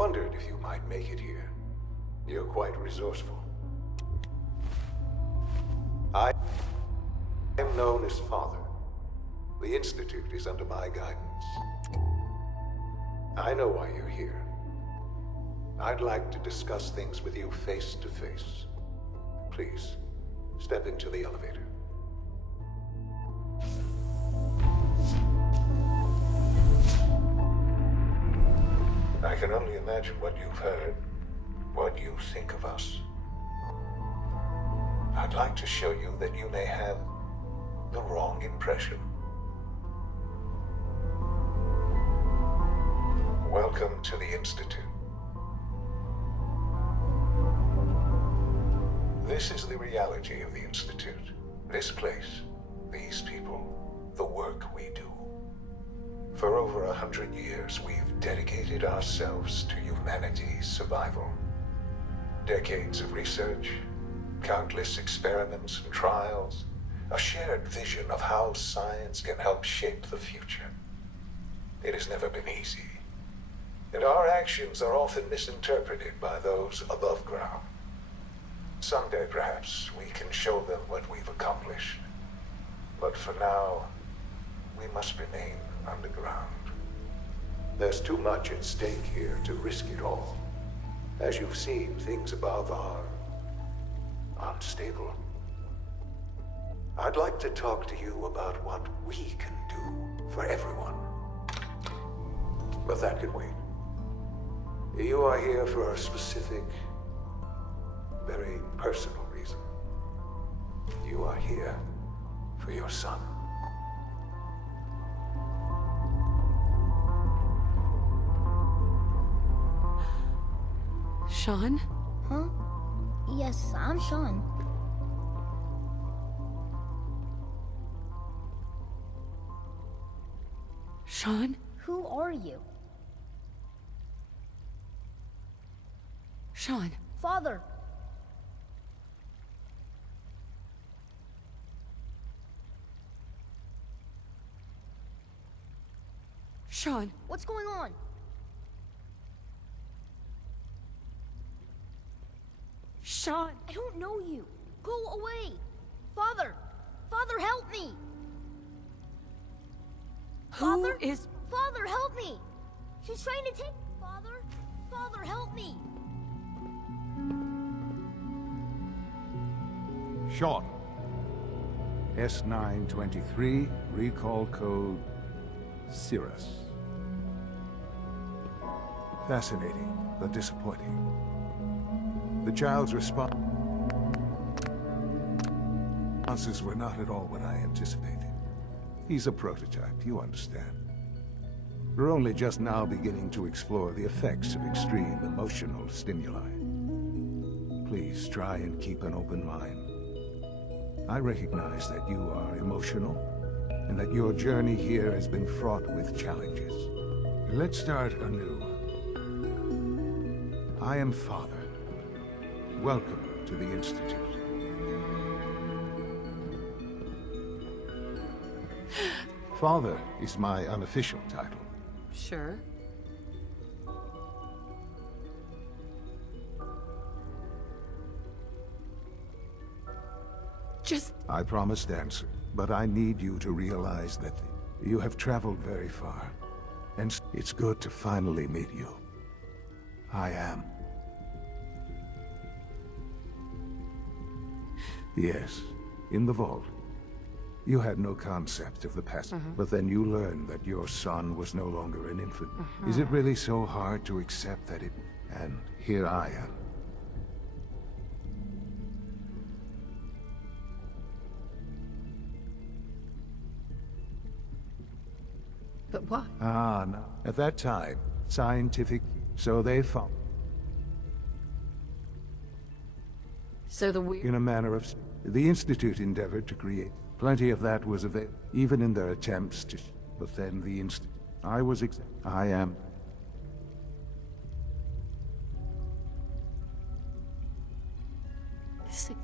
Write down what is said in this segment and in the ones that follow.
wondered if you might make it here. You're quite resourceful. I am known as Father. The Institute is under my guidance. I know why you're here. I'd like to discuss things with you face to face. Please, step into the elevator. I can only imagine what you've heard, what you think of us. I'd like to show you that you may have the wrong impression. Welcome to the Institute. This is the reality of the Institute. This place, these people, the work we do. For over 100 years, we've dedicated ourselves to humanity's survival. Decades of research, countless experiments and trials, a shared vision of how science can help shape the future. It has never been easy, and our actions are often misinterpreted by those above ground. Someday, perhaps, we can show them what we've accomplished. But for now, we must remain underground. There's too much at stake here to risk it all. As you've seen, things above are unstable. I'd like to talk to you about what we can do for everyone. But that can wait. You are here for a specific, very personal reason. You are here for your son. Sean? Huh? Yes, I'm Sean. Sean? Who are you? Sean? Father! Sean? What's going on? Sean? I don't know you. Go away! Father! Father, help me! Father? Father, help me! She's trying to take... Father? Father, help me! Sean. S923, recall code Cirrus. Fascinating, but disappointing. The child's responses were not at all what I anticipated. He's a prototype, you understand. We're only just now beginning to explore the effects of extreme emotional stimuli. Please try and keep an open mind. I recognize that you are emotional, and that your journey here has been fraught with challenges. Let's start anew. I am Father. Welcome to the Institute. Father is my unofficial title. Sure. I promised answer, but I need you to realize that you have traveled very far, and it's good to finally meet you. I am. Yes, in the vault. You had no concept of the past, but then you learned that your son was no longer an infant. Is it really so hard to accept that it... And here I am. But what? Ah, no. At that time, scientific, so they found. So the weird... In a manner of... The Institute endeavored to create. Plenty of that was available, even in their attempts to... But then the I am...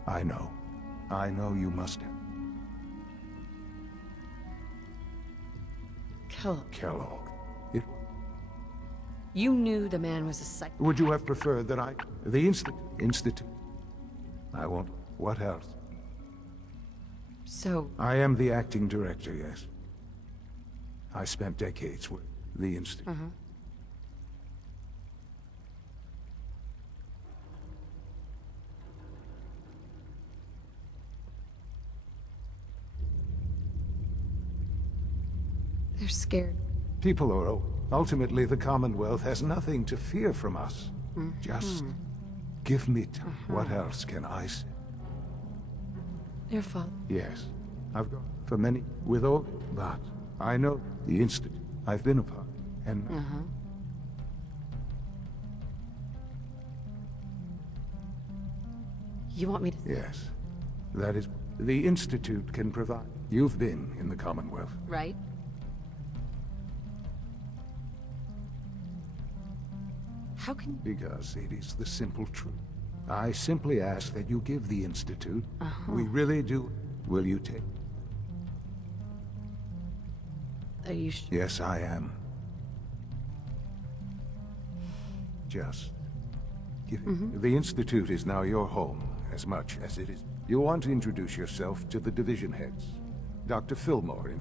I know. I know you must have. Kellogg. You knew the man was a psych. Would you have preferred that I... The Institute? I won't... What else? So, I am the acting director, yes. I spent decades with the Institute. they're scared. People are... Ultimately, the Commonwealth has nothing to fear from us. Just give me time. What else can I say? Your fault. Yes, I've got for many with all, but I know the Institute I've been a part, and You want me to... yes, that is the Institute can provide. You've been in the Commonwealth. Right? How can... Because it is the simple truth. I simply ask that you give the Institute. We really do. Will you take? Are you Yes, I am. Just give it. The Institute is now your home, as much as it is. You want to introduce yourself to the division heads. Dr. Fillmore in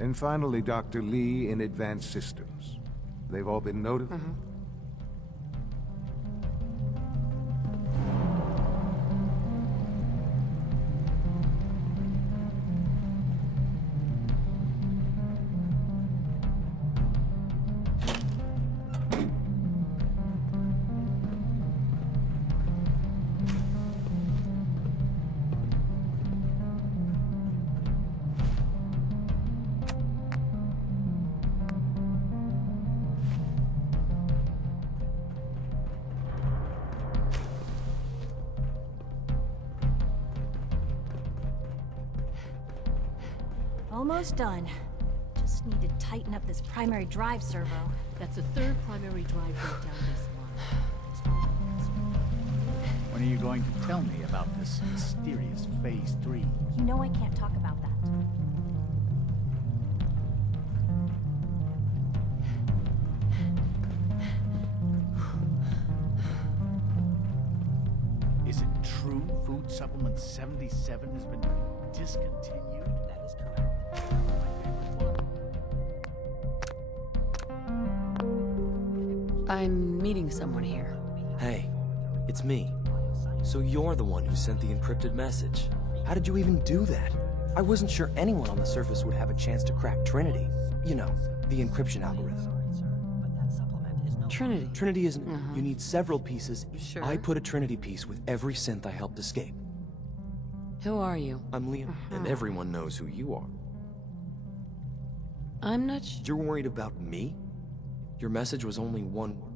and finally Dr. Lee in Advanced Systems. They've all been notified. Almost done. Just need to tighten up this primary drive servo. That's the third primary drive breakdown this line. When are you going to tell me about this mysterious Phase 3? You know I can't talk about that. Is it true Food Supplement 77 has been discontinued? That is correct. I'm meeting someone here. Hey, it's me. So you're the one who sent the encrypted message. How did you even do that? I wasn't sure anyone on the surface would have a chance to crack Trinity. You know, the encryption algorithm. Trinity. Trinity isn't... You need several pieces. Sure. I put a Trinity piece with every synth I helped escape. Who are you? I'm Liam, and everyone knows who you are. I'm not sure. You're worried about me? Your message was only one word.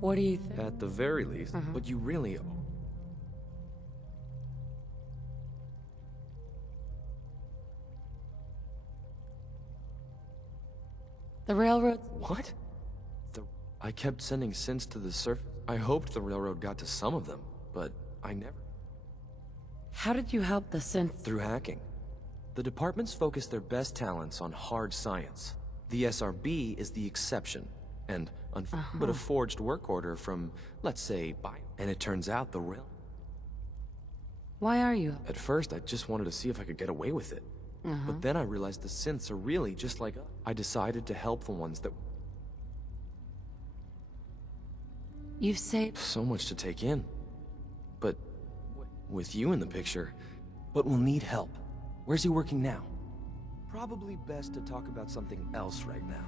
What do you think? At the very least, but you really... The railroad... What? I kept sending synths to the surface. I hoped the railroad got to some of them, but I never... How did you help the synth? Through hacking. The departments focus their best talents on hard science. The SRB is the exception, and but a forged work order from, let's say, bio. And it turns out the rail... Why are you? At first, I just wanted to see if I could get away with it. But then I realized the synths are really just like us. I decided to help the ones that... You've saved... So much to take in. But with you in the picture... But we'll need help. Where's he working now? Probably best to talk about something else right now.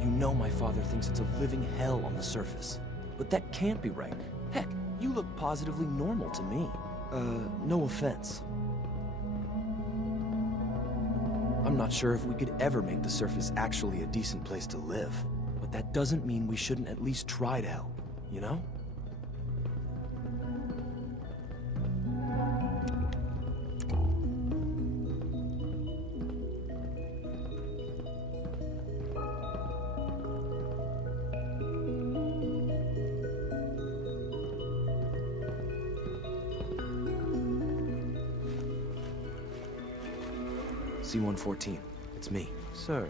You know my father thinks it's a living hell on the surface. But that can't be right. Heck, you look positively normal to me. No offense. I'm not sure if we could ever make the surface actually a decent place to live. But that doesn't mean we shouldn't at least try to help, you know? C-114, it's me. Sir,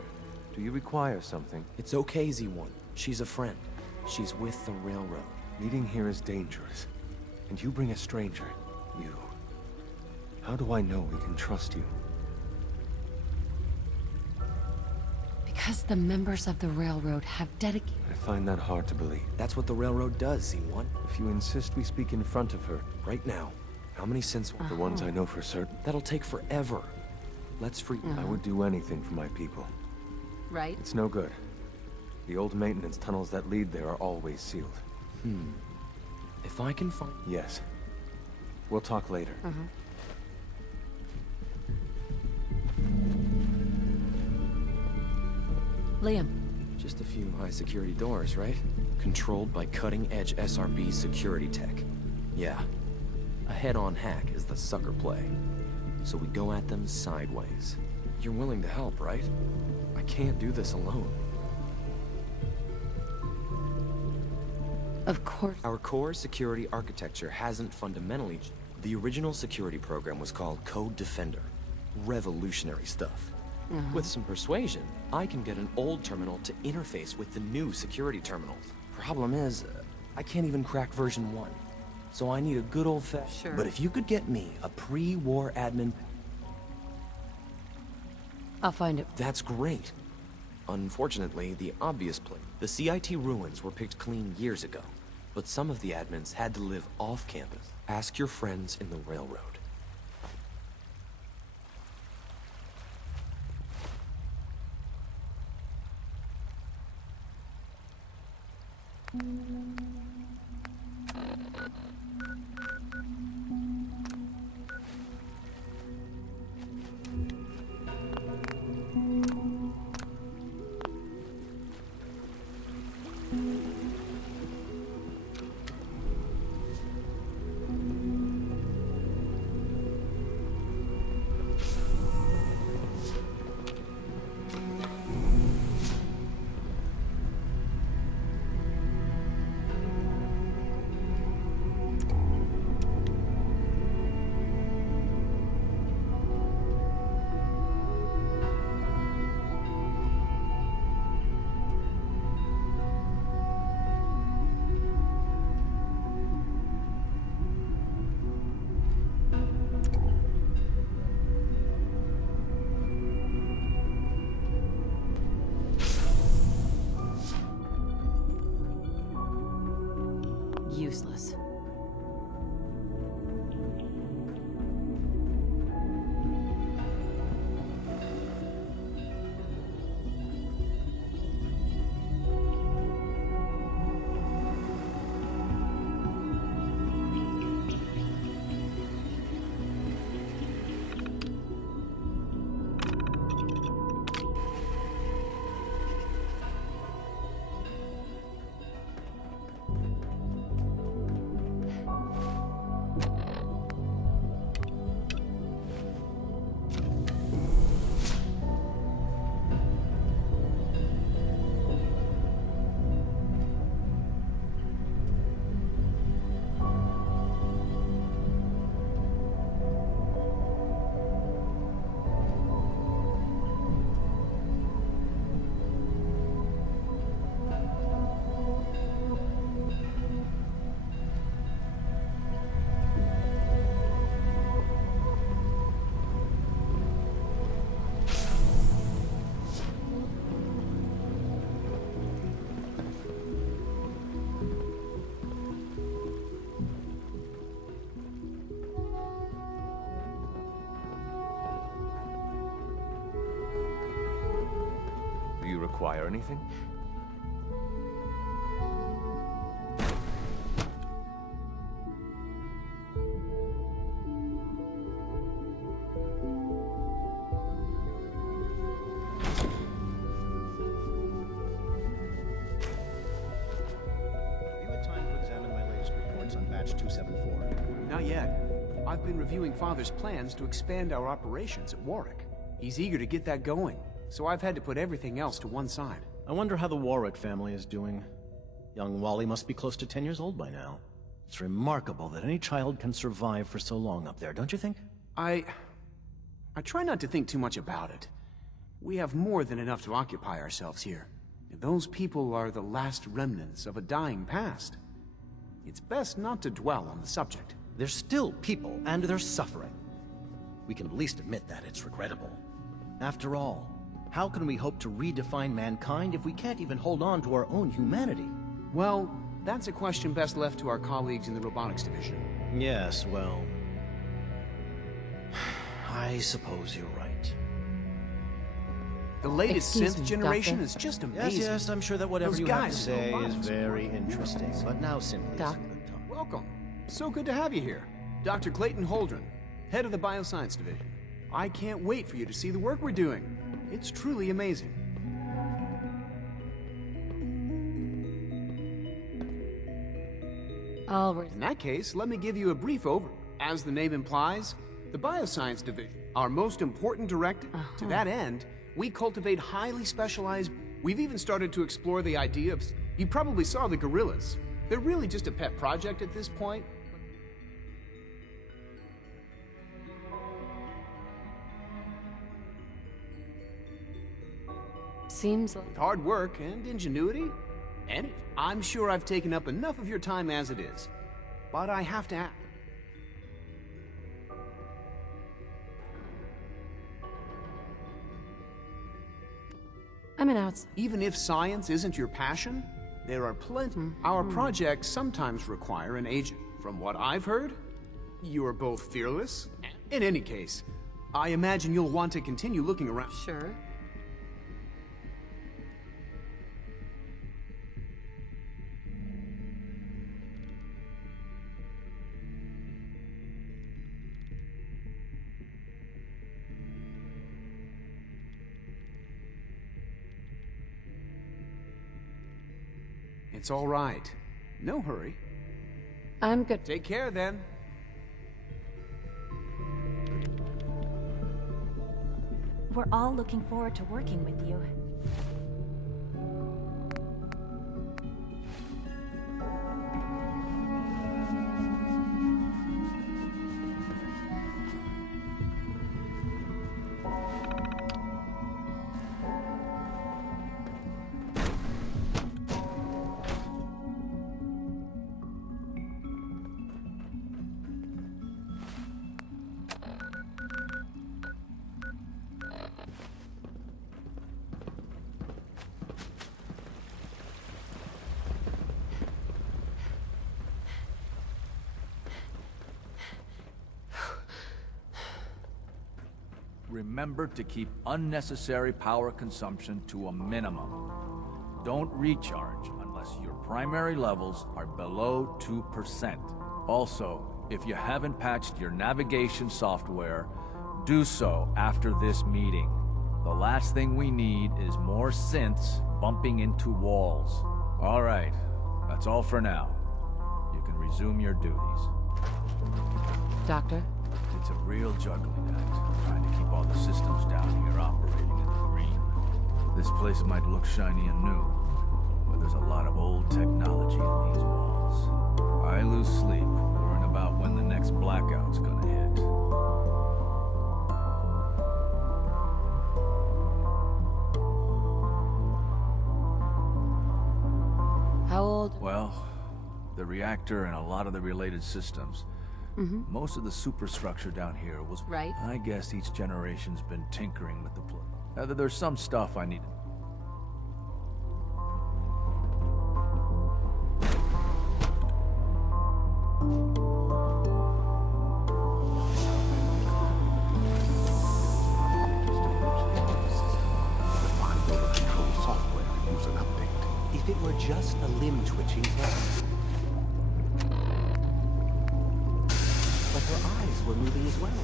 do you require something? It's okay, Z1. She's a friend. She's with the railroad. Meeting here is dangerous. And you bring a stranger. You. How do I know we can trust you? Because the members of the railroad have dedicated. I find that hard to believe. That's what the railroad does, Z1. If you insist we speak in front of her, Right now. How many cents? the ones I know for certain, That'll take forever. Let's free. I would do anything for my people. Right? It's no good. The old maintenance tunnels that lead there are always sealed. If I can find. Yes. We'll talk later. Liam, Just a few high security doors, right? Controlled by cutting-edge SRB security tech. Yeah. A head-on hack is the sucker play. So we go at them sideways. You're willing to help, right? I can't do this alone. of course. Our core security architecture hasn't fundamentally The original security program was called Code Defender. Revolutionary stuff. With some persuasion, I can get an old terminal to interface with the new security terminals. Problem is, I can't even crack version 1. So I need a good old fashioned. Sure. But if you could get me a pre-war admin, I'll find it. that's great. Unfortunately, the obvious place. The CIT ruins were picked clean years ago, but some of the admins had to live off campus. Ask your friends in the railroad. Useless. Do you require anything? Have you had time to examine my latest reports on batch 274? Not yet. I've been reviewing Father's plans to expand our operations at Warwick. He's eager to get that going, so I've had to put everything else to one side. I wonder how the Warwick family is doing. Young Wally must be close to 10 years old by now. It's remarkable that any child can survive for so long up there, don't you think? I try not to think too much about it. We have more than enough to occupy ourselves here. Those people are the last remnants of a dying past. It's best not to dwell on the subject. They're still people, and they're suffering. We can at least admit that it's regrettable. After all, how can we hope to redefine mankind if we can't even hold on to our own humanity? Well, that's a question best left to our colleagues in the robotics division. Yes, well... I suppose you're right. The latest Excuse synth me, generation Doctor? is just amazing. Yes, I'm sure that whatever Those you have to guys say are is robots. very interesting, but now simply Doc? isn't a good time. Welcome. So good to have you here. Dr. Clayton Holdren, head of the Bioscience Division. I can't wait for you to see the work we're doing. It's truly amazing. In that case, let me give you a brief overview. As the name implies, the Bioscience Division, our most important directive. To that end, we cultivate highly specialized... We've even started to explore the idea of... You probably saw the gorillas. They're really just a pet project at this point. Seems like... With hard work and ingenuity, and I'm sure I've taken up enough of your time as it is. But I have to ask. I'm an outsider. Even if science isn't your passion, there are plenty. Our projects sometimes require an agent. From what I've heard, you are both fearless. In any case, I imagine you'll want to continue looking around. Sure. It's all right. No hurry. I'm good. Take care then. We're all looking forward to working with you. Remember to keep unnecessary power consumption to a minimum. Don't recharge unless your primary levels are below 2%. Also, if you haven't patched your navigation software, do so after this meeting. The last thing we need is more synths bumping into walls. All right, that's all for now. You can resume your duties. Doctor? It's a real juggling act, trying to keep all the systems down here operating in the green. This place might look shiny and new, but there's a lot of old technology in these walls. I lose sleep worrying about when the next blackout's gonna hit. How old? Well, the reactor and a lot of the related systems. Most of the superstructure down here was... Right. I guess each generation's been tinkering with the there's some stuff I need... If it were just a limb-twitching test. But her eyes were moving as well.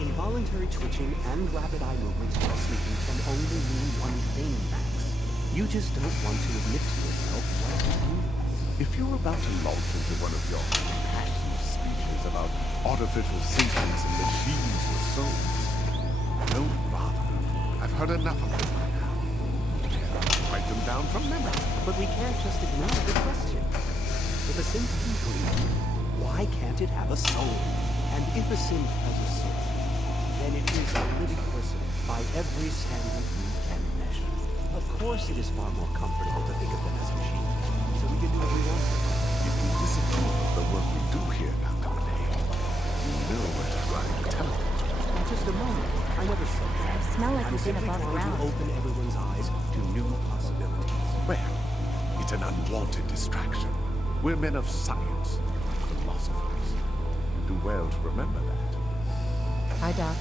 Involuntary twitching and rapid eye movements while sleeping can only mean one thing, Max. You just don't want to admit to yourself what you do. If you're about to launch into one of your passionate speeches about artificial systems and machines with souls, don't bother. I've heard enough of this by now. Write them down from memory. But we can't just ignore the question. If a synth can breathe, why can't it have a soul? And if a synth has a soul, then it is a living person by every standard we can measure. Of course it is far more comfortable to think of them as machines, so we can do what we want with them. If you disapprove of the work we do here, Dr. Renee, you know what you're trying to tell me. Now, just a moment. I never said that. I smell like I'm you've been simply above trying ground. to open everyone's eyes to new possibilities. Well, it's an unwanted distraction. We're men of science, not philosophers. Do well to remember that. Hi, Doc.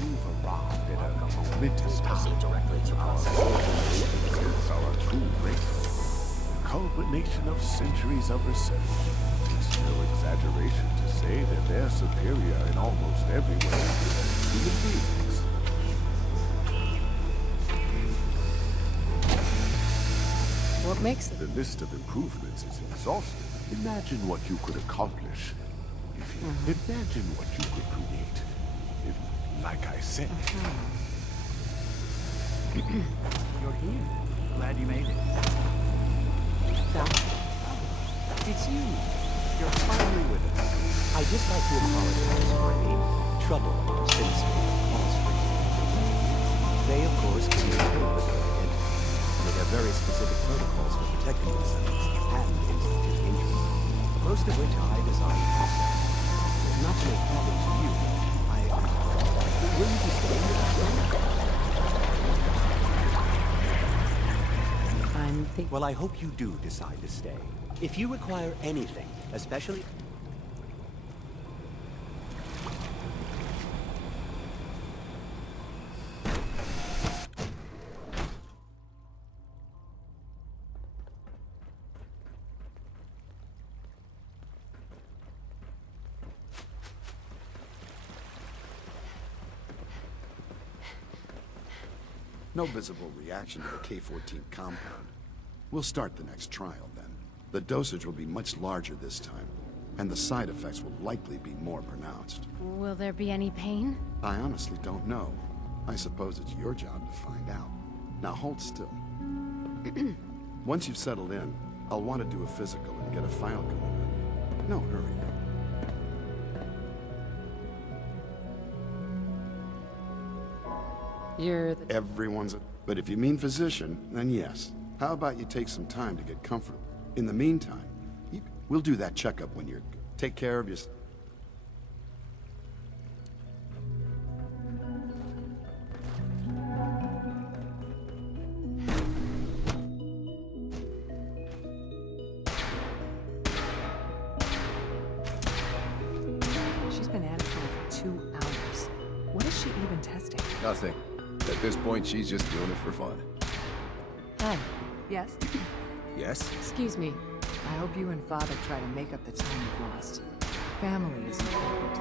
You've arrived at a momentous time. It's our true race. The culmination of centuries of research. It's no exaggeration to say that they're superior in almost every way to human beings. What makes it? The list of improvements is exhaustive. Imagine what you could accomplish. Imagine what you could create. If, like I said. You're here. Glad you made it. Doc. It's you. You're finally with us. I'd just like to apologize for any trouble or sinister caused for you. They, of course, communicate with the Orient, and they have very specific protocols for protecting themselves and institute injury, most of which I designed myself. Not to make problems for you, will you be staying with us then? I'm thinking. Well, I hope you do decide to stay. If you require anything, especially... No visible reaction to the K-14 compound. We'll start the next trial, then. The dosage will be much larger this time, and the side effects will likely be more pronounced. Will there be any pain? I honestly don't know. I suppose it's your job to find out. Now hold still. Once you've settled in, I'll want to do a physical and get a file going on you. No hurry, though. You're the... Everyone's a... But if you mean physician, then yes. How about you take some time to get comfortable? In the meantime, we'll do that checkup when you're... Take care of yourself. She's been at it for over 2 hours. What is she even testing? Nothing. At this point, she's just doing it for fun. Hi. Yes? Yes? Excuse me. I hope you and Father try to make up the time you've lost. Family is important.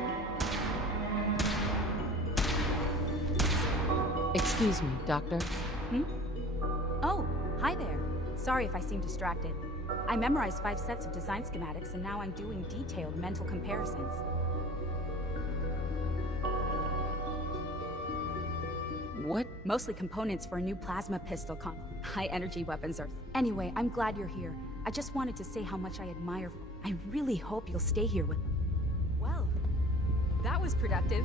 Excuse me, Doctor. Oh, hi there. Sorry if I seem distracted. I memorized 5 sets of design schematics and now I'm doing detailed mental comparisons. What? Mostly components for a new plasma pistol high-energy weapons are... Anyway, I'm glad you're here. I just wanted to say how much I admire... I really hope you'll stay here with... Well, that was productive.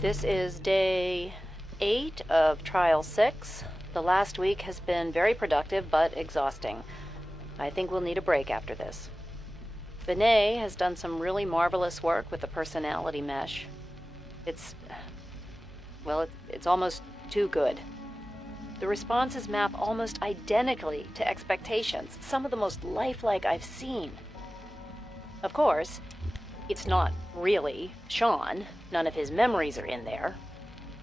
This is day 8 of Trial 6. The last week has been very productive, but exhausting. I think we'll need a break after this. Vinay has done some really marvelous work with the personality mesh. It's almost too good. The responses map almost identically to expectations, some of the most lifelike I've seen. Of course, it's not really Sean. None of his memories are in there.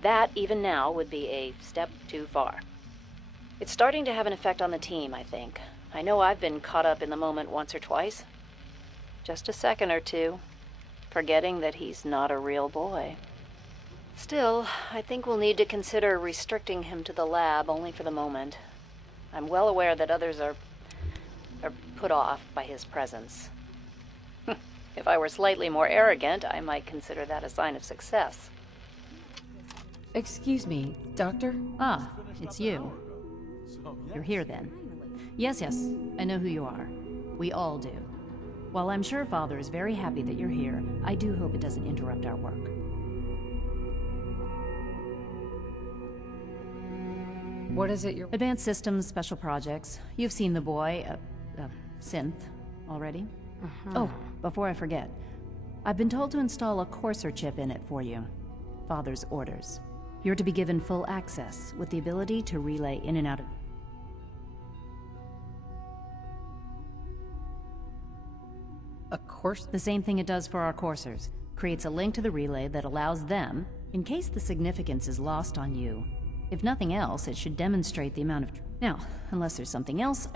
That, even now, would be a step too far. It's starting to have an effect on the team, I think. I know I've been caught up in the moment once or twice. Just a second or two, forgetting that he's not a real boy. Still, I think we'll need to consider restricting him to the lab only for the moment. I'm well aware that others are put off by his presence. If if I were slightly more arrogant, I might consider that a sign of success. Excuse me, Doctor? Ah, it's you. You're here then. Yes, I know who you are. We all do. While I'm sure Father is very happy that you're here, I do hope it doesn't interrupt our work. What is it you're... Advanced Systems Special Projects. You've seen the boy, Synth, already? Oh, before I forget. I've been told to install a courser chip in it for you. Father's orders. You're to be given full access, with the ability to relay in and out of... A course? The same thing it does for our coursers. Creates a link to the relay that allows them, in case the significance is lost on you. If nothing else, it should demonstrate the amount of... Now, unless there's something else,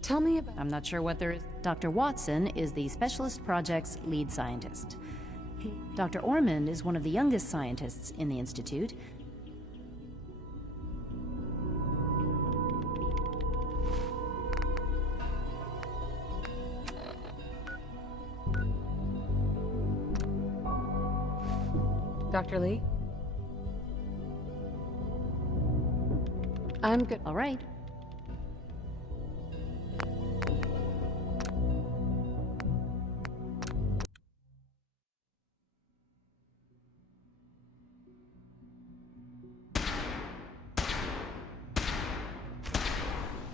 Tell me about... I'm not sure what there is. Dr. Watson is the Specialist Project's lead scientist. Dr. Ormond is one of the youngest scientists in the Institute. Dr. Lee? I'm good. All right.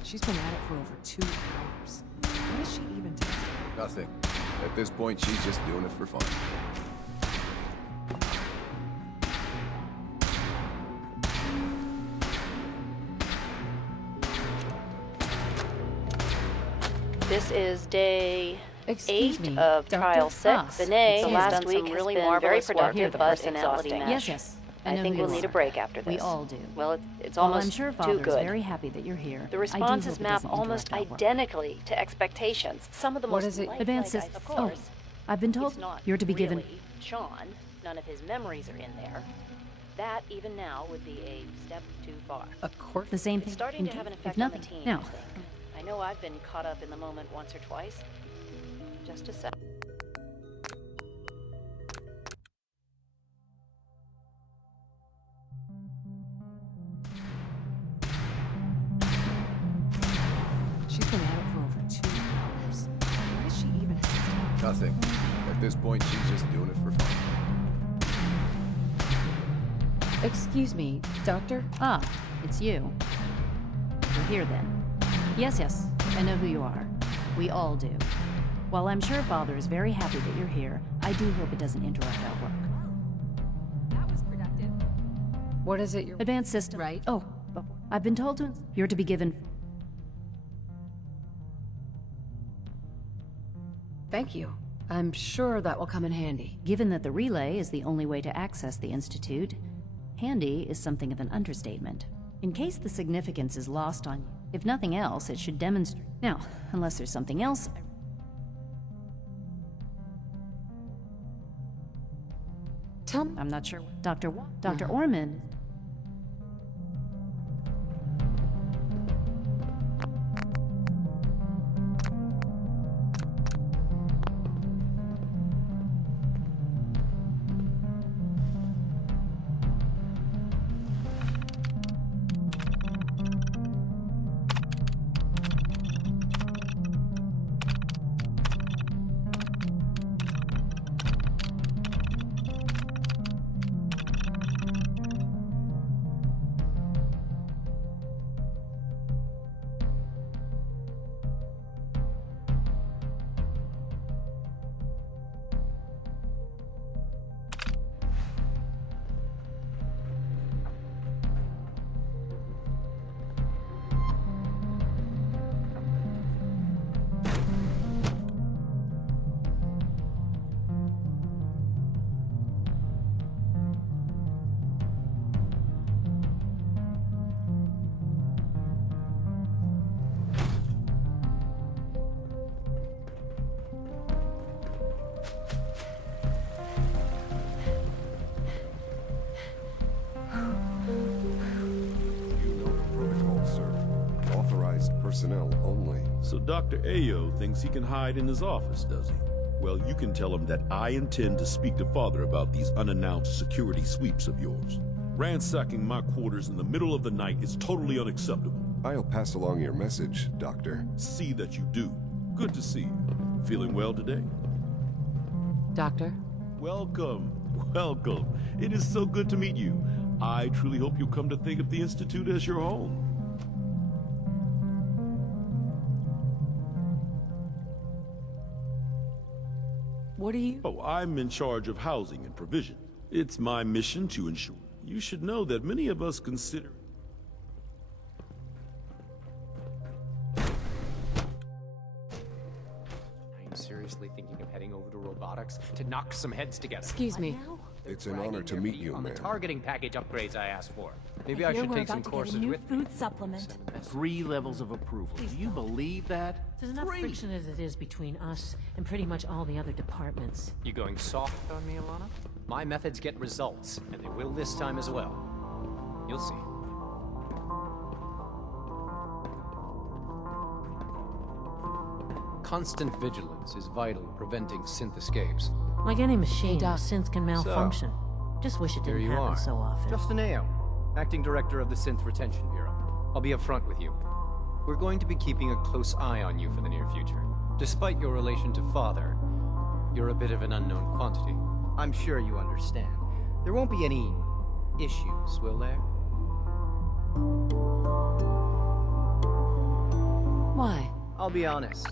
She's been at it for over 2 hours. What is she even testing? Nothing. At this point, she's just doing it for fun. This is day Excuse 8 me, of Dr. Trial 6. Benet The has last done week some has really been very marvelous work, productive, but personality exhausting. match. Yes. I think we'll need a break after this. We all do. Well, it's While almost I'm sure too Father's good. very happy that you're here. The I do responses hope it map doesn't almost interrupt our work. identically to expectations. Some of the What most is it? Advanced lifelike, Systems. of course. I've been told It's not you're to be given... really Sean. None of his memories are in there. That, even now, would be a step too far. A course? The same It's thing. starting to have an If effect on the nothing. team, Now, I think. I know I've been caught up in the moment once or twice. Just a sec. She's been at it for over 2 hours. What is she even testing? Nothing. At this point, she's just doing it for fun. Excuse me, Doctor? Ah, it's you. You're here then. Yes, I know who you are. We all do. While I'm sure Father is very happy that you're here, I do hope it doesn't interrupt our work. That was productive. What is it you're... Advanced System. Right. Oh, I've been told to... You're to be given... Thank you. I'm sure that will come in handy. Given that the relay is the only way to access the Institute, handy is something of an understatement. In case the significance is lost on you, if nothing else, it should demonstrate... Now, unless there's something else... Tell me... I'm not sure. Dr. Ormond... personnel only. So Dr. Ayo thinks he can hide in his office, does he? Well, you can tell him that I intend to speak to Father about these unannounced security sweeps of yours. Ransacking my quarters in the middle of the night is totally unacceptable. I'll pass along your message, Doctor. See that you do. Good to see you. Feeling well today? Doctor? Welcome. Welcome. It is so good to meet you. I truly hope you'll come to think of the Institute as your home. What are you? Oh, I'm in charge of housing and provision. It's my mission to ensure. You should know that many of us consider... I'm seriously thinking of heading over to robotics to knock some heads together. Excuse me. It's an honor to meet you, on man. the targeting package upgrades I asked for. Maybe I should take some courses with food supplement. 3 levels of approval. Do you believe that? There's enough friction as it is between us and pretty much all the other departments. You going soft on me, Alana? My methods get results, and they will this time as well. You'll see. Constant vigilance is vital in preventing synth escapes. Like any machine, synth can malfunction. Just wish it Here didn't you happen are. so often. Justin Ayo, Acting Director of the Synth Retention Bureau. I'll be upfront with you. We're going to be keeping a close eye on you for the near future. Despite your relation to Father, you're a bit of an unknown quantity. I'm sure you understand. There won't be any issues, will there? Why? I'll be honest.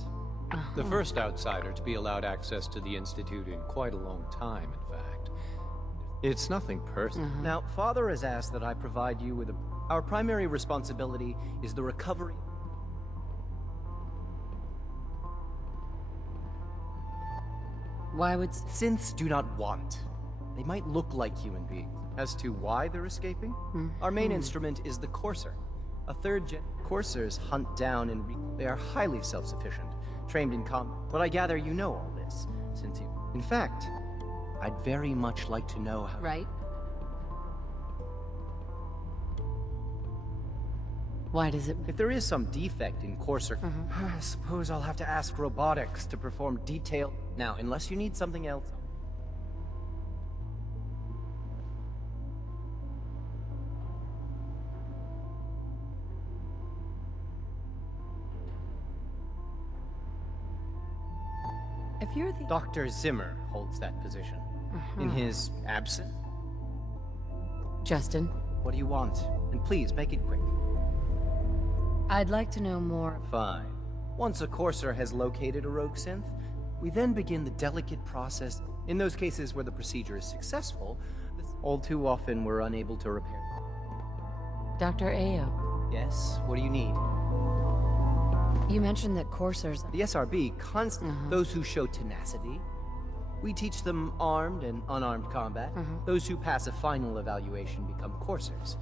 The first outsider to be allowed access to the Institute in quite a long time, in fact. It's nothing personal. Now, Father has asked that I provide you with a... Our primary responsibility is the recovery... Why would... Synths do not want. They might look like human beings. As to why they're escaping, our main instrument is the Courser. A third-gen... Coursers hunt down and they are highly self-sufficient, trained in combat. But I gather you know all this, since you... In fact, I'd very much like to know how... Right. Why does it... If there is some defect in Courser, I suppose I'll have to ask robotics to perform detailed... Now, unless you need something else... If you're the... Dr. Zimmer holds that position. In his absence? Justin? What do you want? And please, make it quick. I'd like to know more... Fine. Once a Courser has located a rogue synth, we then begin the delicate process. In those cases where the procedure is successful, all too often we're unable to repair. Dr. Ayo. Yes? What do you need? You mentioned that coursers... The SRB those who show tenacity. We teach them armed and unarmed combat. Those who pass a final evaluation become coursers.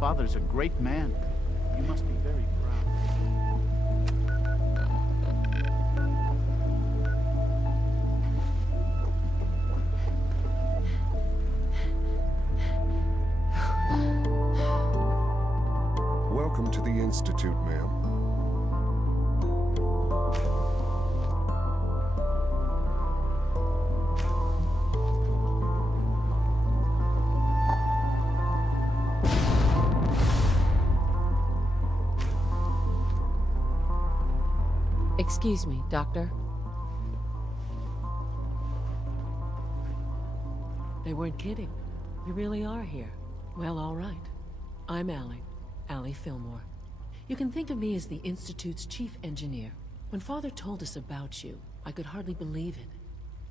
Father's a great man. You must be very proud. Welcome to the Institute, ma'am. Excuse me, Doctor. They weren't kidding. You really are here. Well, all right. I'm Allie Fillmore. You can think of me as the Institute's chief engineer. When Father told us about you, I could hardly believe it.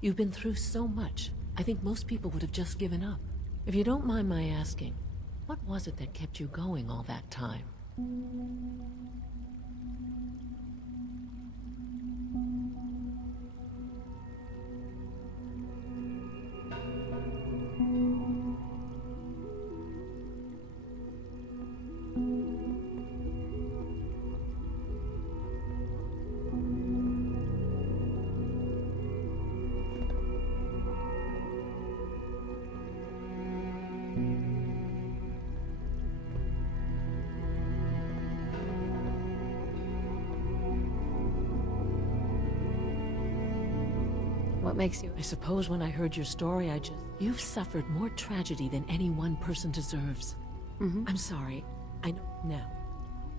You've been through so much. I think most people would have just given up. If you don't mind my asking, what was it that kept you going all that time? What makes you... I suppose when I heard your story, You've suffered more tragedy than any one person deserves. I'm sorry. I know. Now,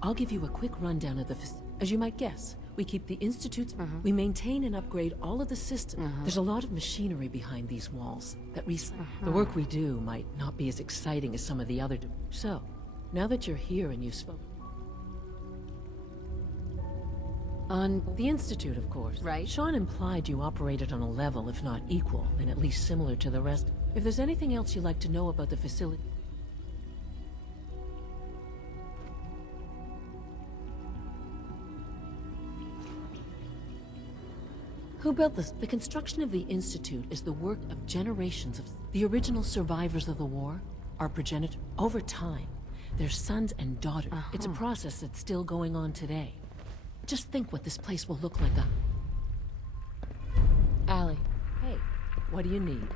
I'll give you a quick rundown of the As you might guess, we keep the Institutes, we maintain and upgrade all of the systems. There's a lot of machinery behind these walls that The work we do might not be as exciting as some of the other So, now that you're here and you've spoken... On the Institute, of course. Right. Sean implied you operated on a level, if not equal, and at least similar to the rest. If there's anything else you'd like to know about the facility... Who built this? The construction of the Institute is the work of generations of... The original survivors of the war, our progenitor. Over time, their sons and daughters. It's a process that's still going on today. Just think what this place will look like. Allie. Hey, what do you need?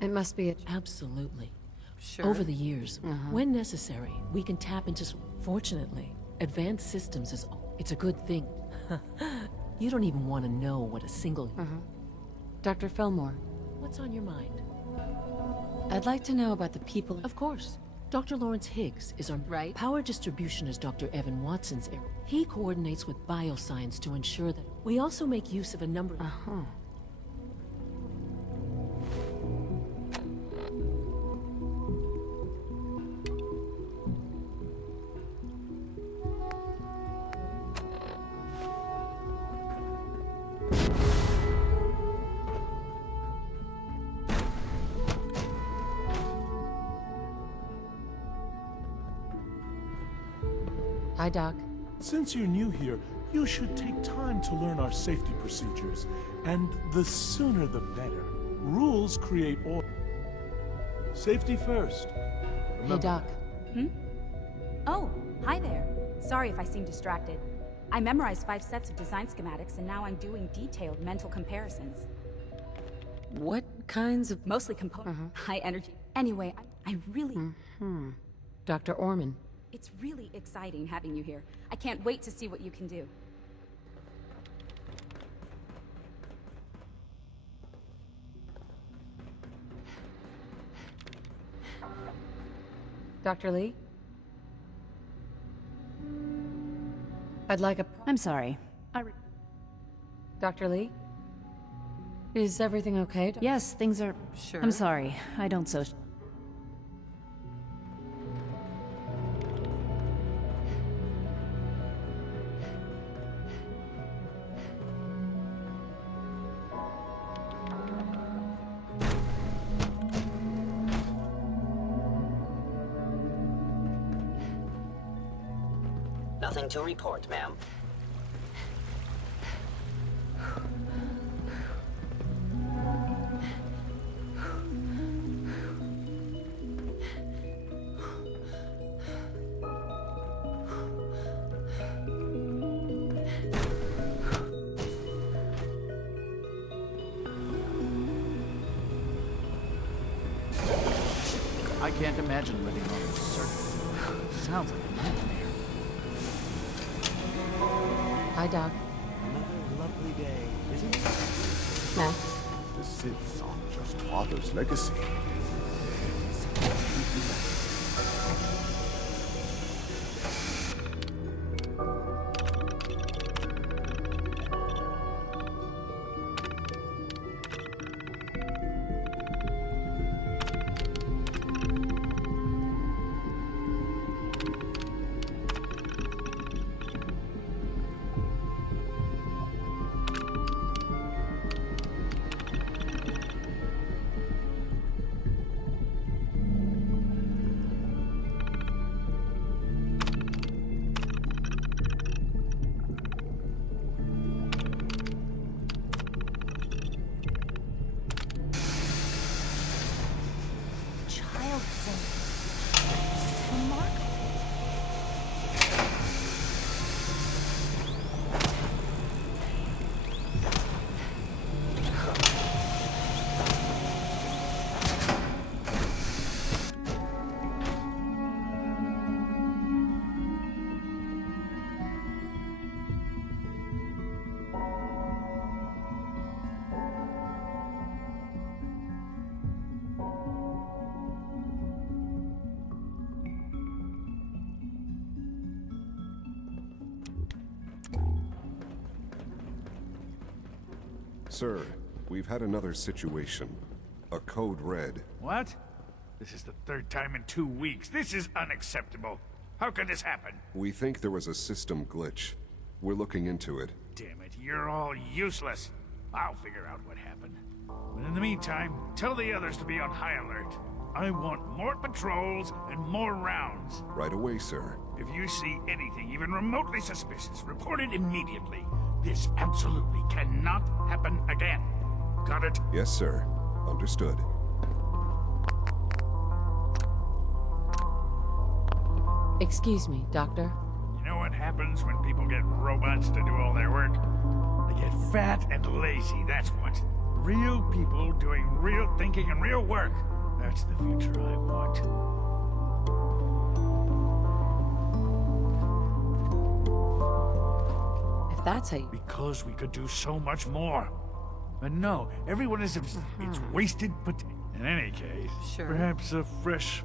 It must be a... Absolutely. Sure. Over the years, when necessary, we can tap into... Fortunately, advanced systems is... It's a good thing. You don't even want to know what a single... Dr. Fillmore. What's on your mind? I'd like to know about the people... Of course. Dr. Lawrence Higgs is our power distribution is Dr. Evan Watson's area. He coordinates with bioscience to ensure that we also make use of a number of... Hi, Doc. Since you're new here, you should take time to learn our safety procedures. And the sooner the better. Rules create order. Safety first. Hey, Doc. Oh, hi there. Sorry if I seem distracted. I memorized 5 sets of design schematics, and now I'm doing detailed mental comparisons. What kinds of... Mostly component, high energy. Anyway, I really... Dr. Orman. It's really exciting having you here. I can't wait to see what you can do. Dr. Lee? I'd like a... I'm sorry. Dr. Lee? Is everything okay? Yes, things are... Sure. I'm sorry. I don't so... Nothing to report, ma'am. I can't imagine living on this surface. Sounds like a nightmare. Hi, Doc. Another lovely day, isn't it? Max. The sits on just Father's legacy. Sir, we've had another situation. A code red. What? This is the third time in 2 weeks. This is unacceptable. How could this happen? We think there was a system glitch. We're looking into it. Damn it, you're all useless. I'll figure out what happened. But in the meantime, tell the others to be on high alert. I want more patrols and more rounds. Right away, sir. If you see anything even remotely suspicious, report it immediately. This absolutely cannot happen again. Got it? Yes, sir. Understood. Excuse me, Doctor. You know what happens when people get robots to do all their work? They get fat and lazy, that's what. Real people doing real thinking and real work. That's the future I want. If that's how you... Because we could do so much more. But no, everyone is... It's wasted potential. In any case, perhaps a fresh...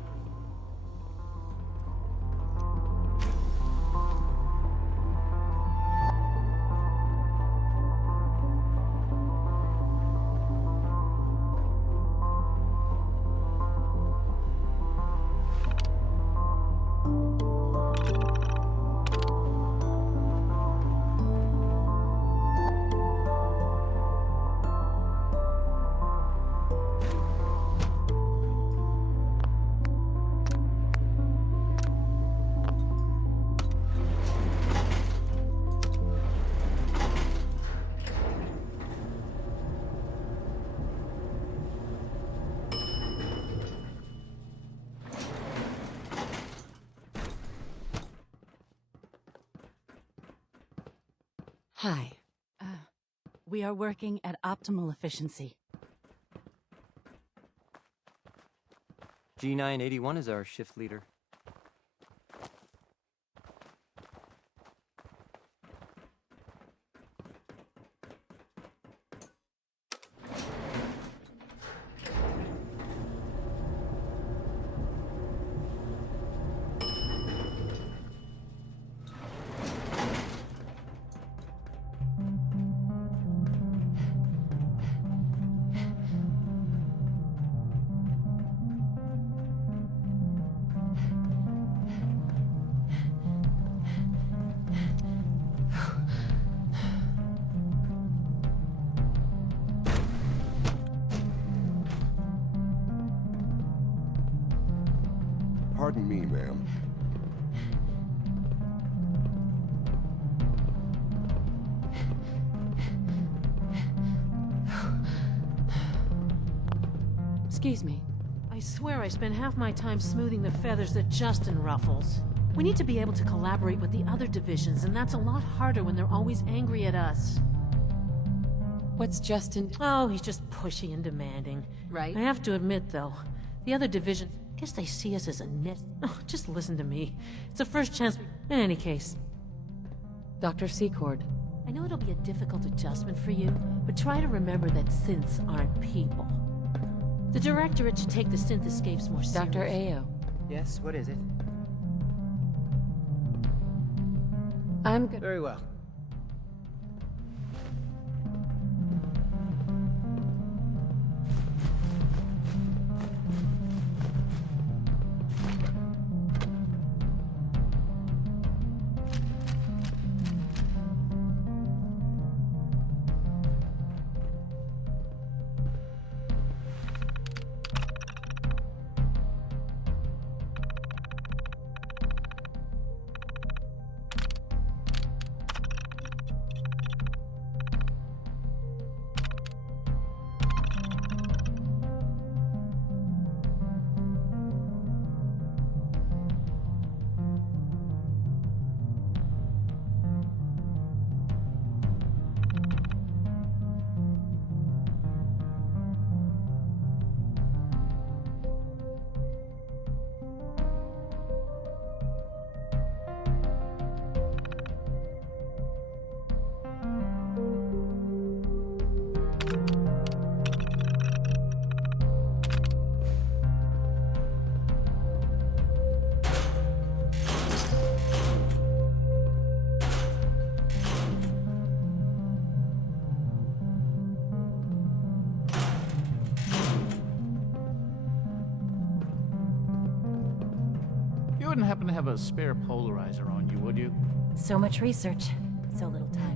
Hi. We are working at optimal efficiency. G981 is our shift leader. Pardon me, ma'am. Excuse me. I swear I spend half my time smoothing the feathers that Justin ruffles. We need to be able to collaborate with the other divisions, and that's a lot harder when they're always angry at us. What's Justin? Oh, he's just pushy and demanding. Right. I have to admit, though, the other division, I guess they see us as a net. Oh, just listen to me. It's the first chance. In any case. Dr. Secord. I know it'll be a difficult adjustment for you, but try to remember that synths aren't people. The Directorate should take the synth escapes more seriously. Dr. Ayo. Yes, what is it? I'm good. Very well. wouldn't happen to have a spare polarizer on you, would you? So much research, so little time.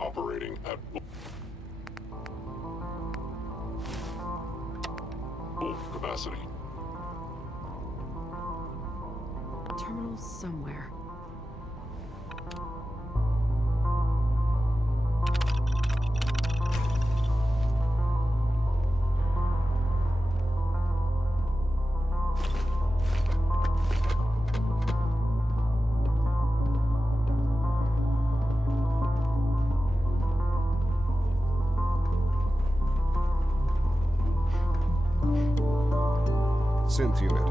Operating at full capacity. Terminal somewhere. Synth unit,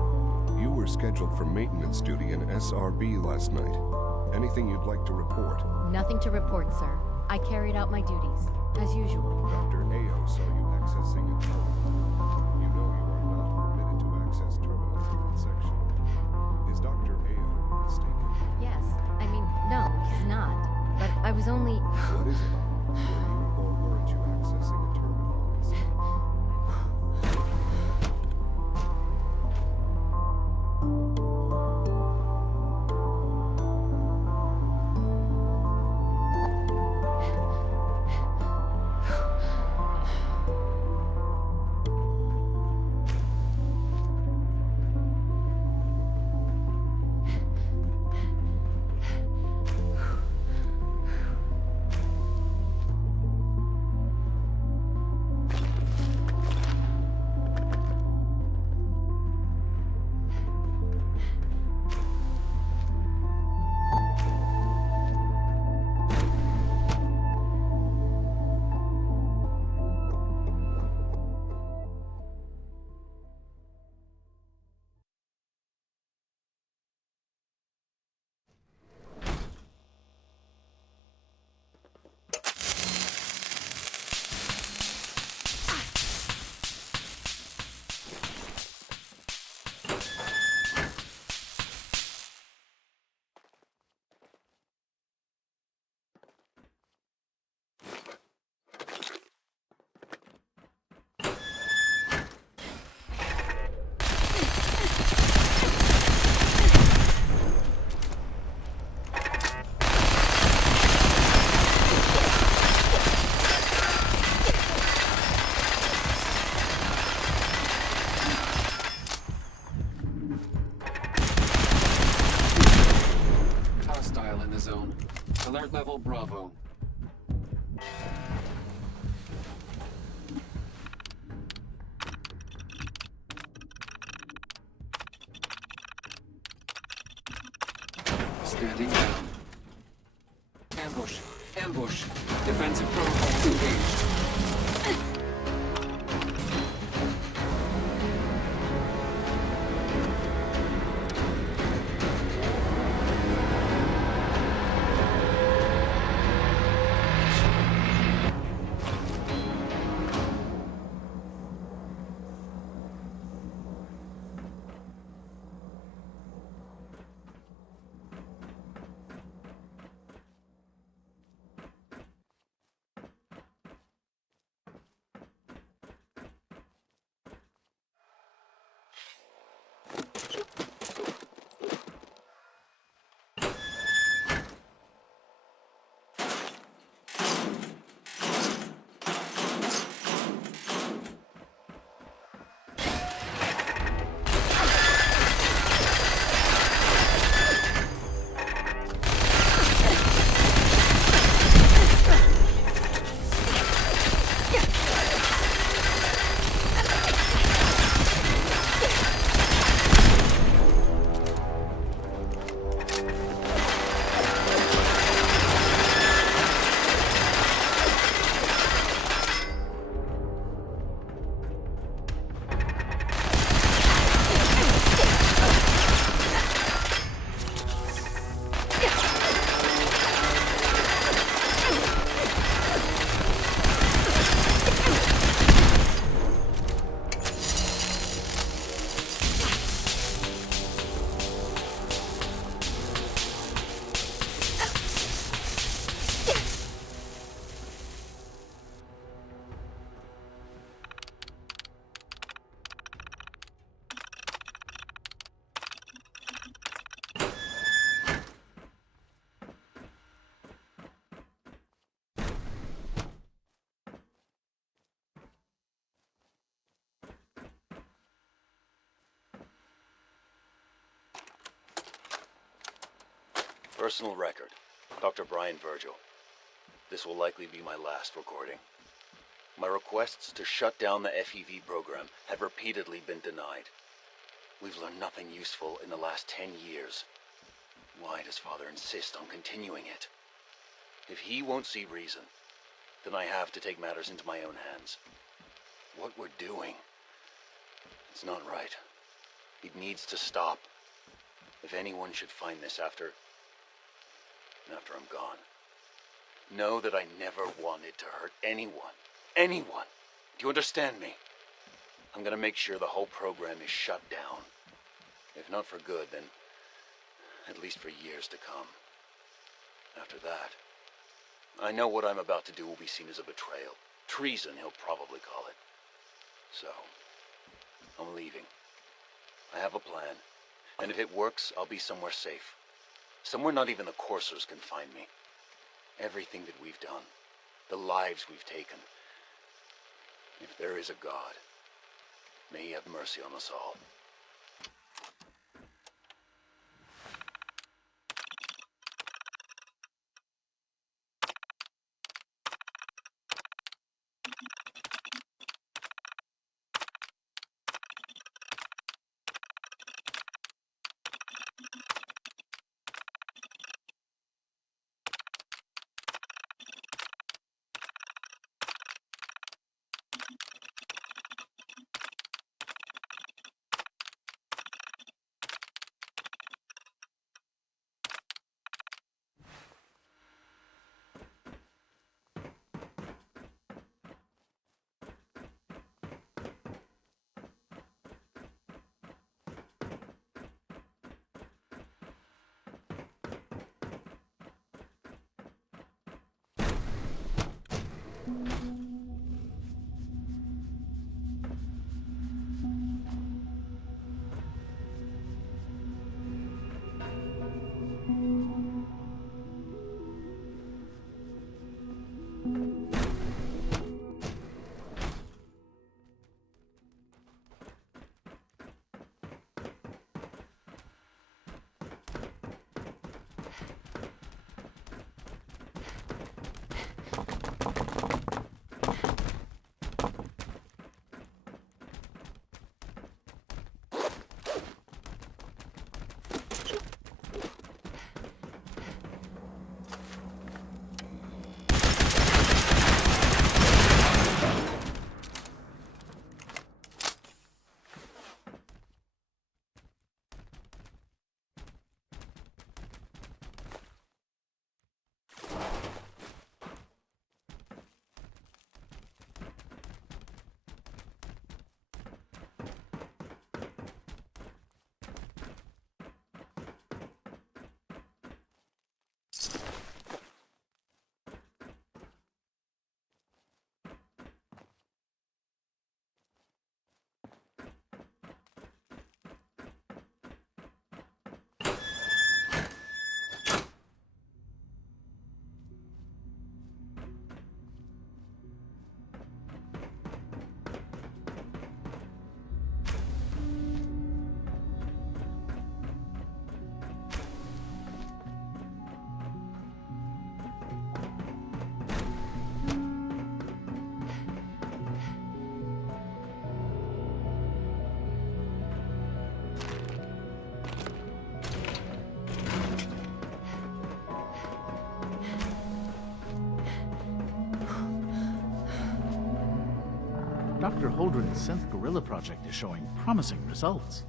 you were scheduled for maintenance duty in SRB last night. Anything you'd like to report? Nothing to report, sir. I carried out my duties, as usual. Dr. Ao saw you accessing a terminal. You know you are not permitted to access terminals in that section. Is Dr. Ao mistaken? Yes. I mean, no, he's not. But I was only... What is it? Were you or weren't you accessing a terminal? Alert level Bravo. Standing down. Ambush. Ambush. Defensive protocols engaged. Personal record. Dr. Brian Virgil. This will likely be my last recording. My requests to shut down the FEV program have repeatedly been denied. We've learned nothing useful in the last 10 years. Why does Father insist on continuing it? If he won't see reason, then I have to take matters into my own hands. What we're doing, it's not right. It needs to stop. If anyone should find this after I'm gone, know that I never wanted to hurt anyone. Anyone. Do you understand me? I'm gonna make sure the whole program is shut down. If not for good, then at least for years to come. After that, I know what I'm about to do will be seen as a betrayal. Treason, he'll probably call it. So, I'm leaving. I have a plan, and if it works, I'll be somewhere safe. Somewhere not even the coursers can find me. Everything that we've done, the lives we've taken. If there is a God, may he have mercy on us all. Dr. Holdren's synth gorilla project is showing promising results.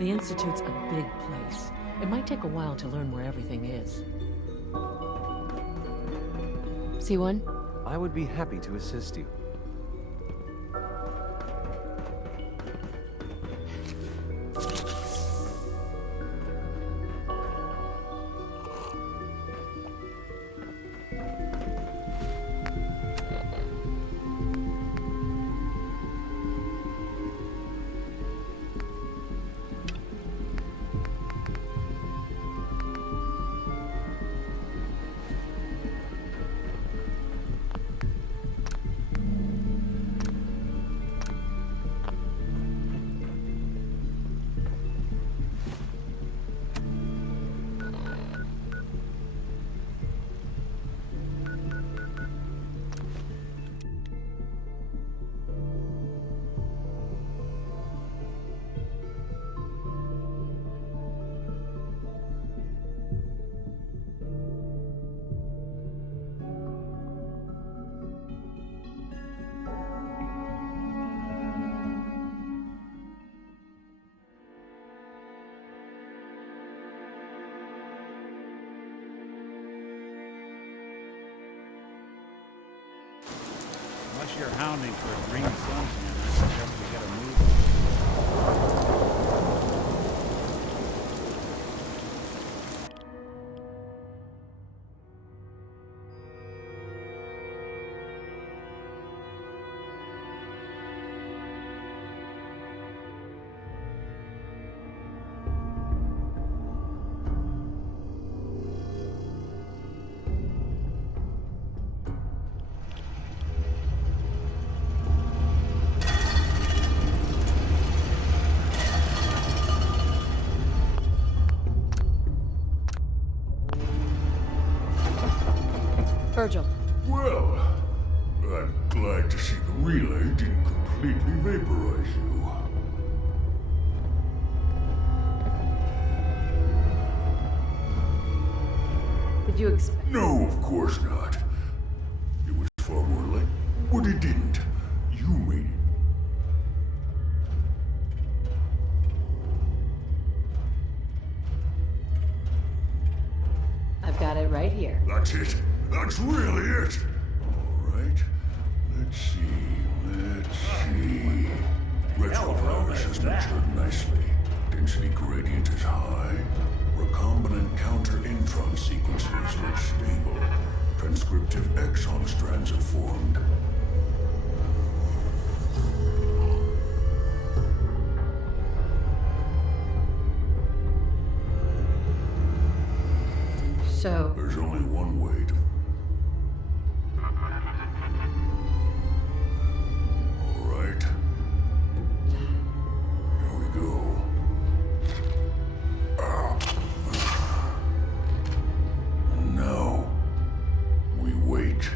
The Institute's a big place. It might take a while to learn where everything is. C1? I would be happy to assist you. Unless you're hounding for a green sun, man, I suggest we get a move on. Virgil. Well, I'm glad to see the relay didn't completely vaporize you. Did you expect? No, of course not. It was far more like... But it didn't. You made it. I've got it right here. That's it. That's really it. All right. Let's see. Retrovirus has matured nicely. Density gradient is high. Recombinant counter-intron sequences look stable. Transcriptive exon strands have formed. So... There's only one way to... All right. Here we go. And now, we wait.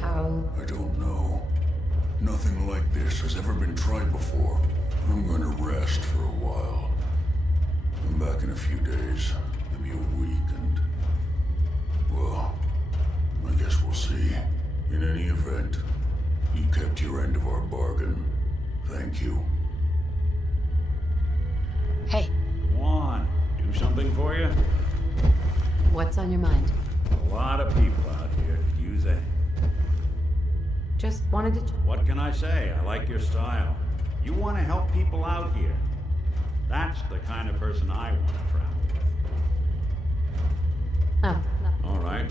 How? I don't know. Nothing like this has ever been tried before. I'm gonna rest for a while. I'm back in a few days, maybe a week, and... well, I guess we'll see. In any event, you kept your end of our bargain. Thank you. Hey. Come on, do something for you? What's on your mind? A lot of people out here could use a... Just wanted to... What can I say? I like your style. You want to help people out here. That's the kind of person I want to travel with. Oh, no. All right.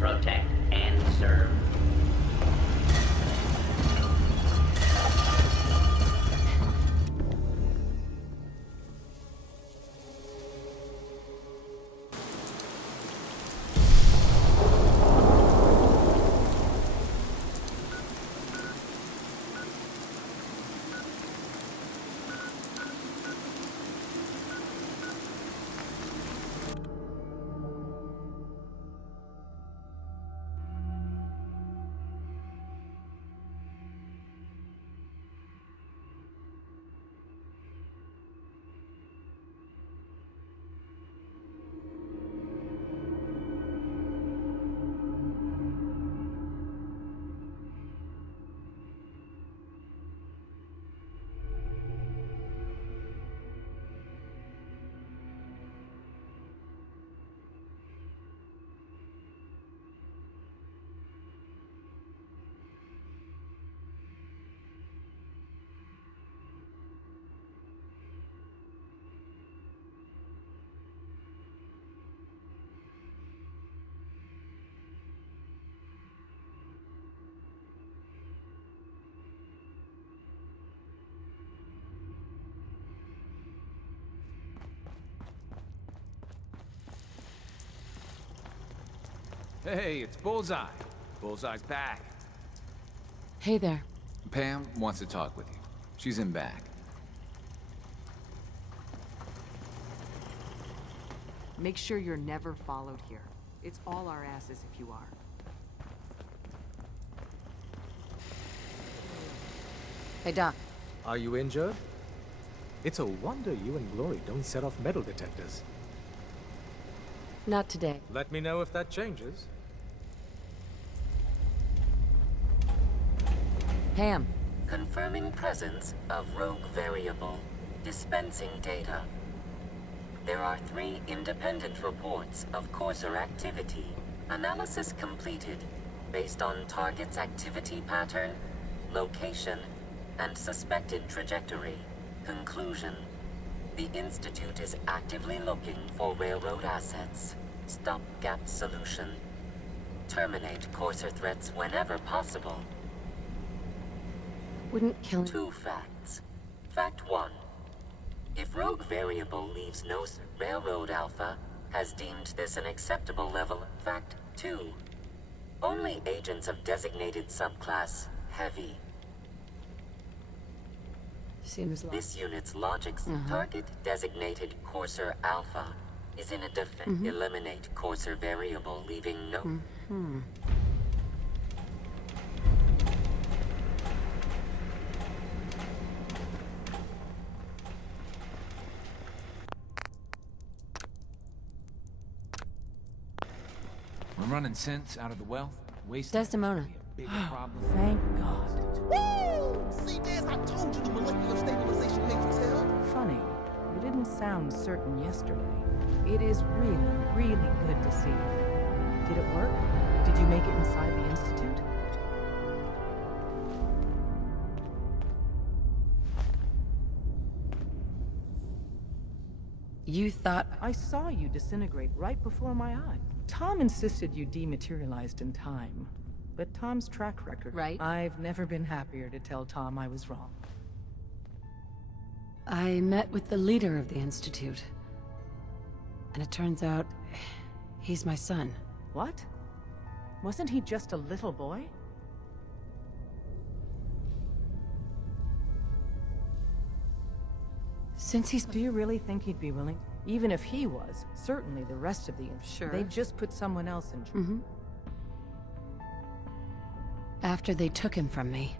Protect and serve. Hey, it's Bullseye. Bullseye's back. Hey there. Pam wants to talk with you. She's in back. Make sure you're never followed here. It's all our asses if you are. Hey, Doc. Are you injured? It's a wonder you and Glory don't set off metal detectors. Not today. Let me know if that changes. Pam. Confirming presence of rogue variable. Dispensing data. There are 3 independent reports of Courser activity. Analysis completed, based on target's activity pattern, location, and suspected trajectory. Conclusion. The Institute is actively looking for railroad assets. Stopgap solution. Terminate Courser threats whenever possible. Wouldn't kill 2 facts. Fact 1. If rogue variable leaves no Railroad Alpha has deemed this an acceptable level. Fact 2. Only agents of designated subclass Heavy. Seems like This unit's logic's target designated Courser Alpha is in a eliminate Courser variable, leaving no. We're running synths out of the wealth. Waste Desdemona. bigger problem. Thank God. Woo! See, Des, I told you the molecular stabilization matrix held. Funny, you didn't sound certain yesterday. It is really, really good to see you. Did it work? Did you make it inside the Institute? You thought... I saw you disintegrate right before my eye. Tom insisted you dematerialized in time. But Tom's track record... Right. I've never been happier to tell Tom I was wrong. I met with the leader of the Institute. And it turns out... he's my son. What? Wasn't he just a little boy? Since he's... Do you really think he'd be willing? Even if he was, certainly the rest of the... Sure. They'd just put someone else in... After they took him from me,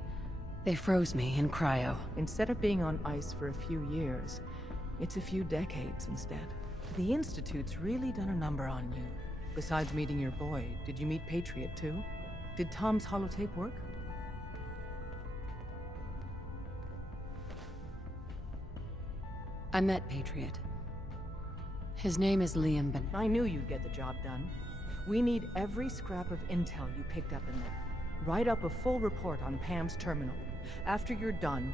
they froze me in cryo. Instead of being on ice for a few years, it's a few decades instead. The Institute's really done a number on you. Besides meeting your boy, did you meet Patriot too? Did Tom's holotape work? I met Patriot. His name is Liam Ben. I knew you'd get the job done. We need every scrap of intel you picked up in there. Write up a full report on Pam's terminal. After you're done,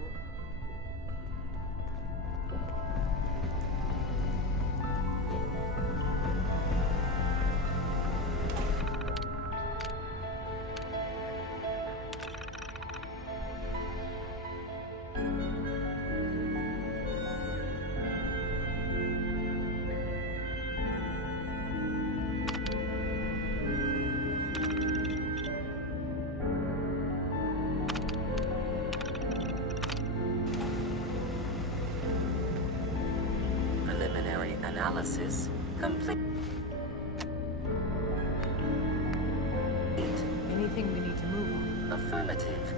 Preliminary analysis complete. anything we need to move on? Affirmative.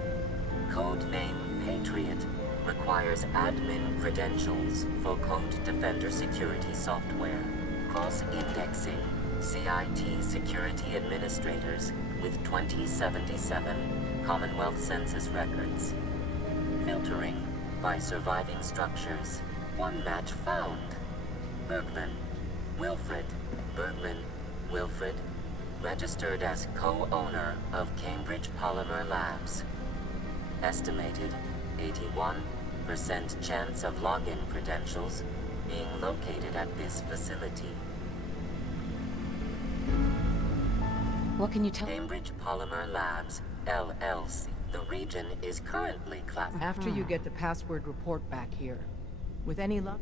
Codename Patriot requires admin credentials for Code Defender security software. Cross-indexing CIT security administrators with 2077 Commonwealth Census records. Filtering by surviving structures. One match found. Bergman. Wilfred. Bergman. Wilfred. Registered as co-owner of Cambridge Polymer Labs. Estimated 81% chance of login credentials being located at this facility. What can you tell? Cambridge Polymer Labs, LLC. The region is currently classified. After you get the password report back here. With any luck?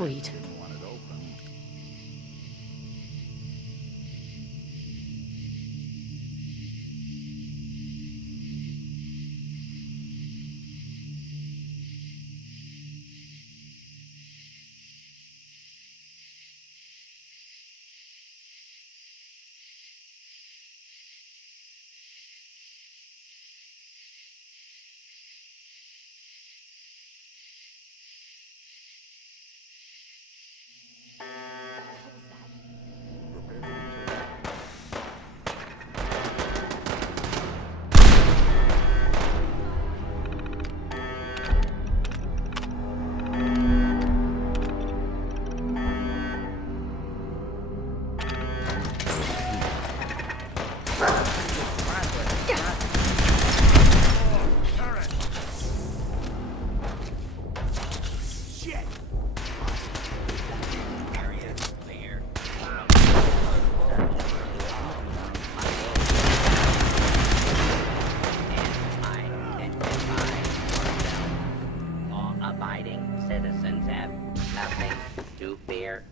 Sweet. Citizens have nothing to fear.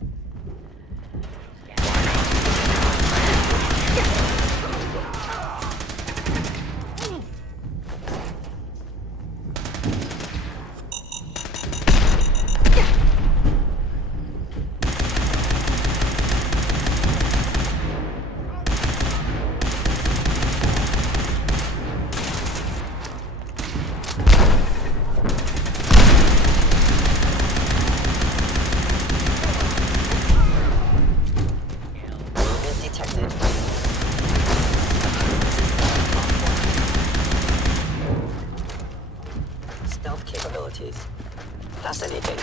Stealth capabilities. Fascinating.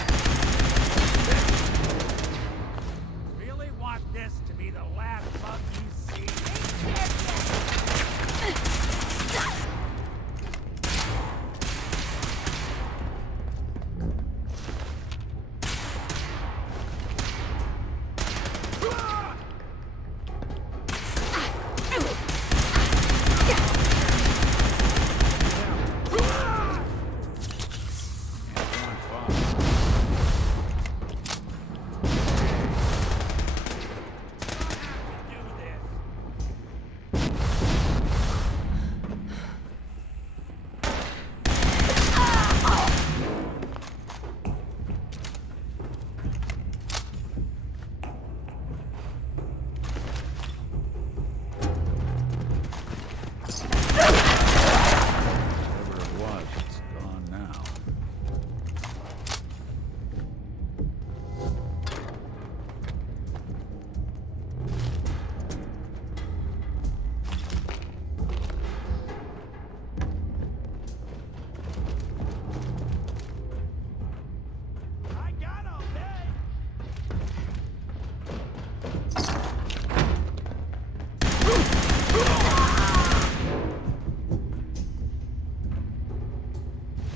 Really want this to be the last bug you see?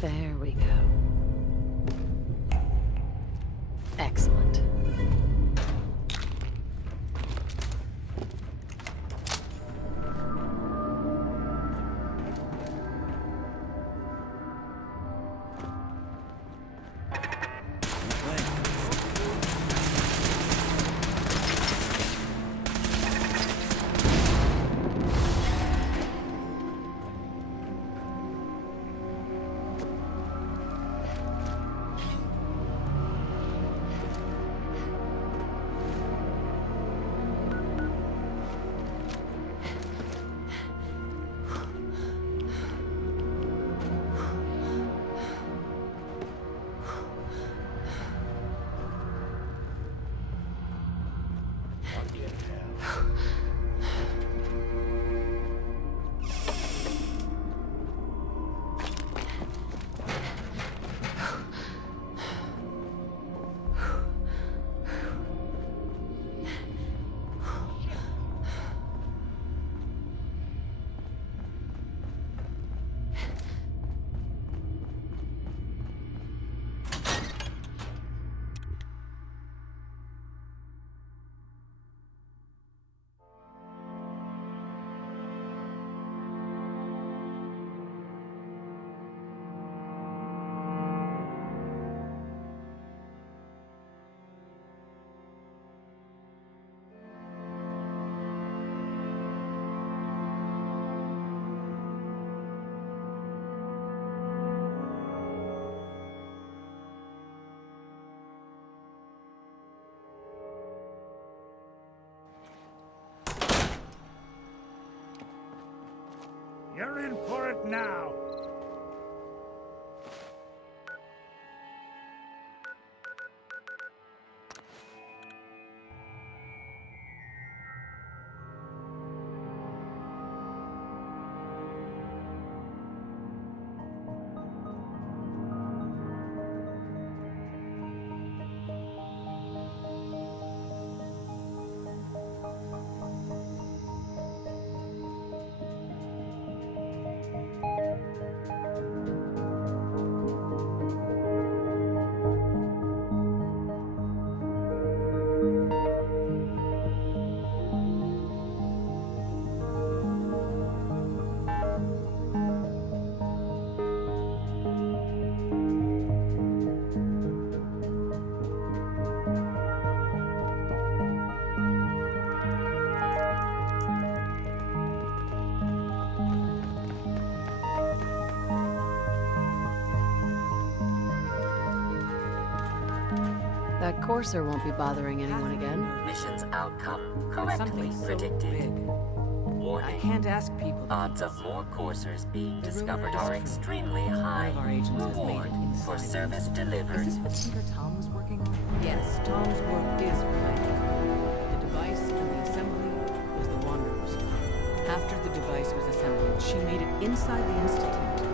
There we go. Excellent. You're in for it now. That courser won't be bothering anyone again. Mission's outcome correctly predicted. Warning. I can't ask people. Odds of more coursers being discovered are extremely high. One of our agents has made Reward it inside. for service delivered. Is this what Tinker Tom was working on? Yes, Tom's work is related. The device and the assembly was the Wanderer's. After the device was assembled, she made it inside the Institute,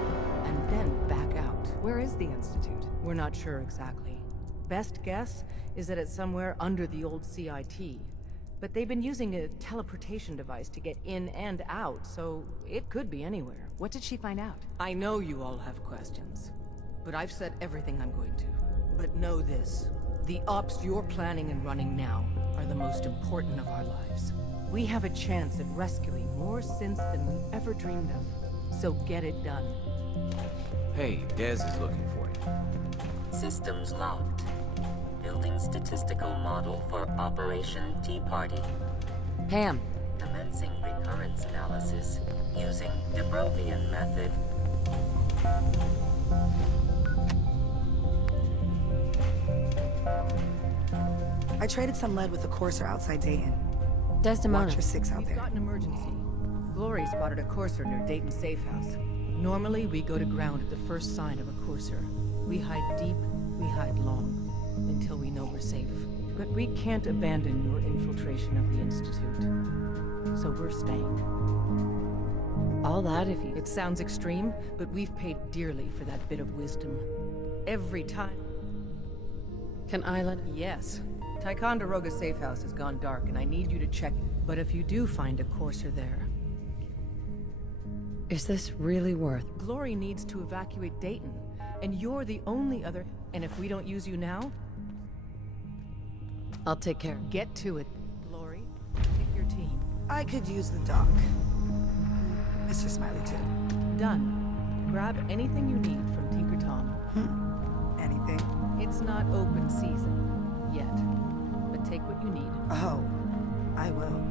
and then back out. Where is the Institute? We're not sure exactly. Best guess is that it's somewhere under the old CIT. But they've been using a teleportation device to get in and out, so it could be anywhere. What did she find out? I know you all have questions, but I've said everything I'm going to. But know this, the ops you're planning and running now are the most important of our lives. We have a chance at rescuing more synths than we ever dreamed of, so get it done. Hey, Dez is looking for you. Systems locked. Building statistical model for Operation Tea Party. Pam. Commencing recurrence analysis using Dubrovian method. I traded some lead with a courser outside Dayton. Desdemona. Watch your 6 out We've there. got an emergency. Glory spotted a courser near Dayton Safe House. Normally, we go to ground at the first sign of a courser. We hide deep, we hide long, until we know we're safe. But we can't abandon your infiltration of the Institute. So we're staying. All that if you... It sounds extreme, but we've paid dearly for that bit of wisdom. Every time... Can I let... Yes. Ticonderoga Safe House has gone dark, and I need you to check it. But if you do find a courser there... Is this really worth... Glory needs to evacuate Dayton, and you're the only other... And if we don't use you now... I'll take care. Get to it, Glory. Pick your team. I could use the dock. Mr. Smiley, too. Done. Grab anything you need from Tinker Tom. Anything? It's not open season. Yet. But take what you need. Oh, I will.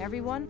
Everyone?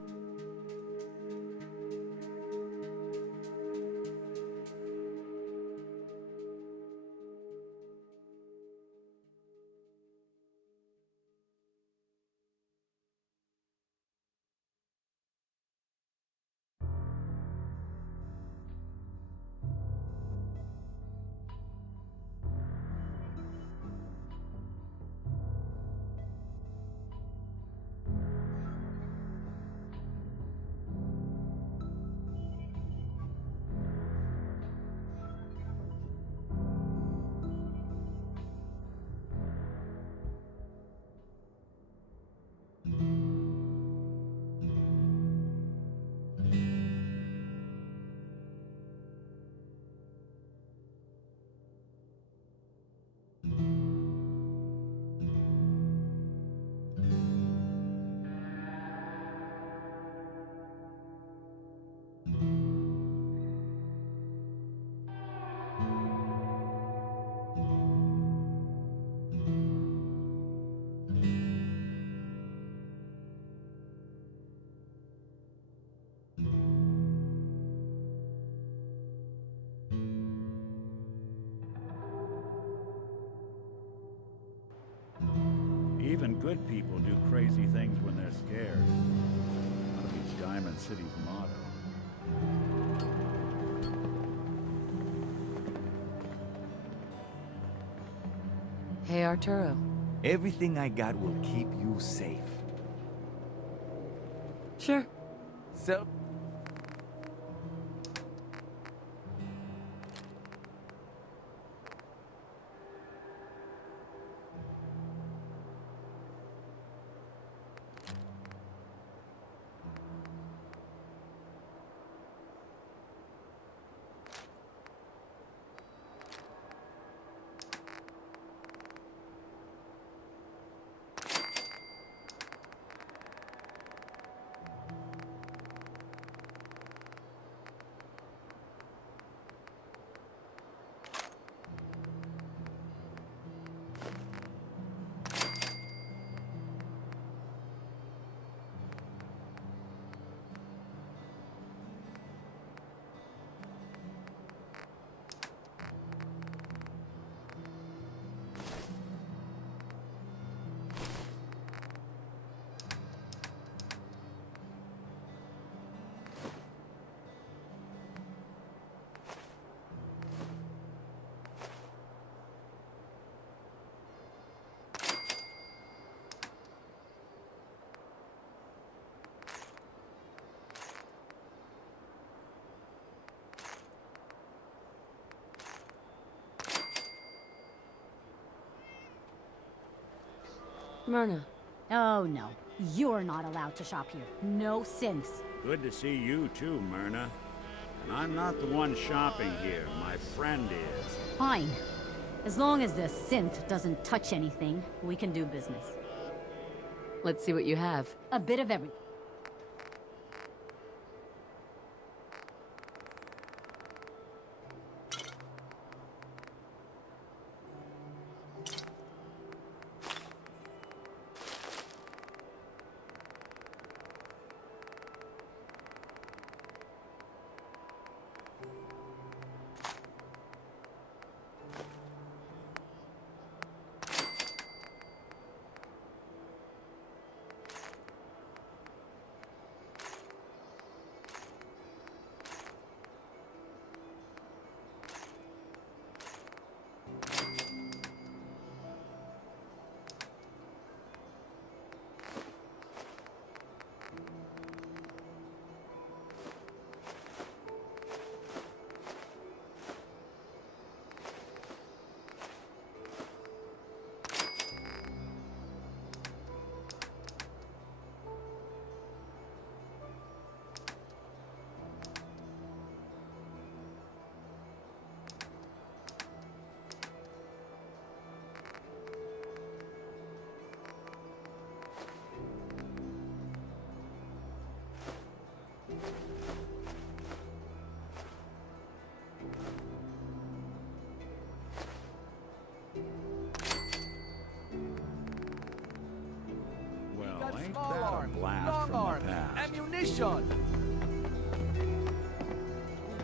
good people do crazy things when they're scared. That'll be Diamond City's motto. Hey, Arturo. Everything I got will keep you safe. Sure. So... Myrna. Oh, no. You're not allowed to shop here. No synths. Good to see you too, Myrna. And I'm not the one shopping here. My friend is. Fine. As long as the synth doesn't touch anything, we can do business. Let's see what you have. A bit of everything. Well, ain't that a blast from the past? Ammunition! We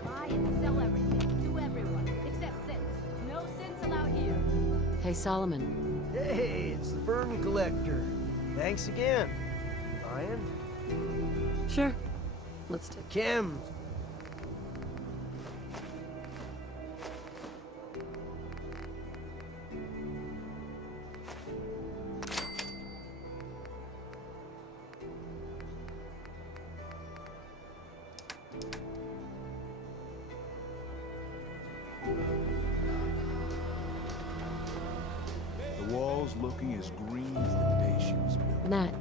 buy and sell everything to everyone, except synths. No synths allowed here. Hey, Solomon. Hey, it's the Fern Collector. Thanks again. Buying? Sure. Let's take Chems. The wall's looking as green as the day she was built. Matt.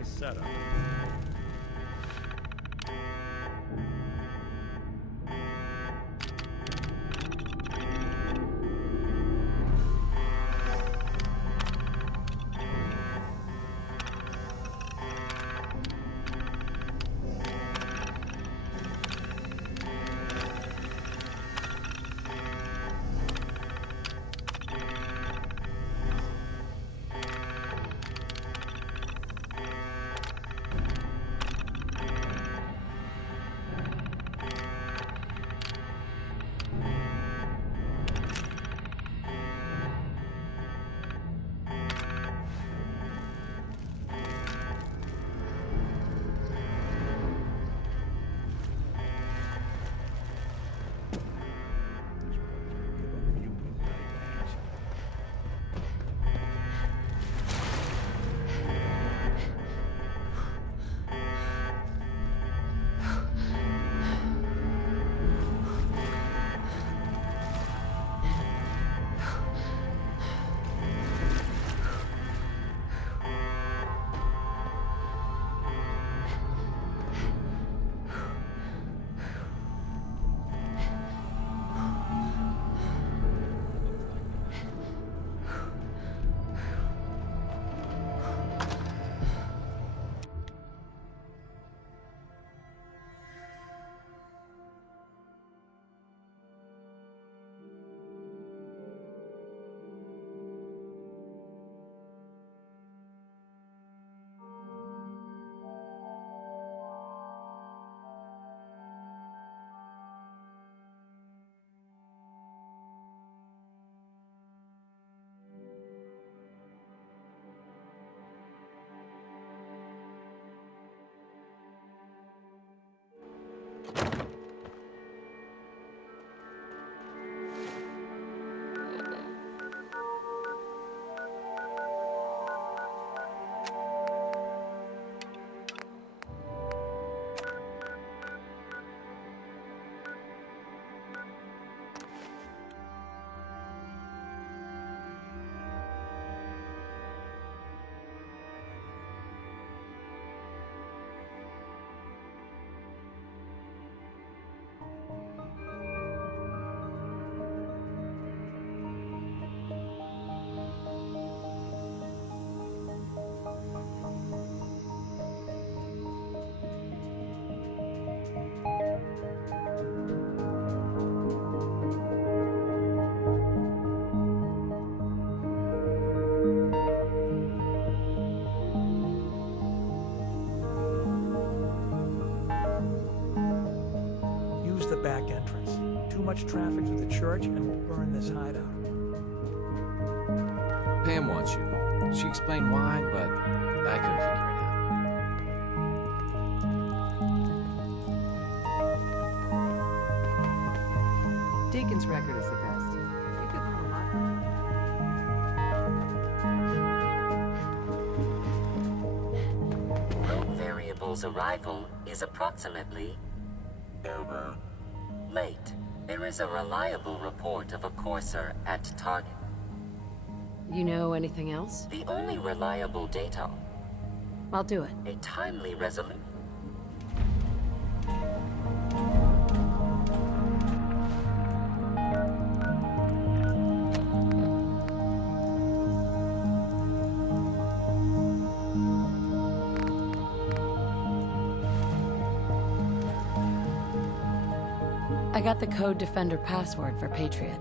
nice setup. much traffic through the church, and we'll burn this hideout. Pam wants you. She explained why, but I couldn't figure it out. Deacon's record is the best. You could learn a lot. Rogue Variable's arrival is approximately late. There is a reliable report of a courser at target. You know anything else? The only reliable data. I'll do it. A timely resolution. I got the Code Defender password for Patriot.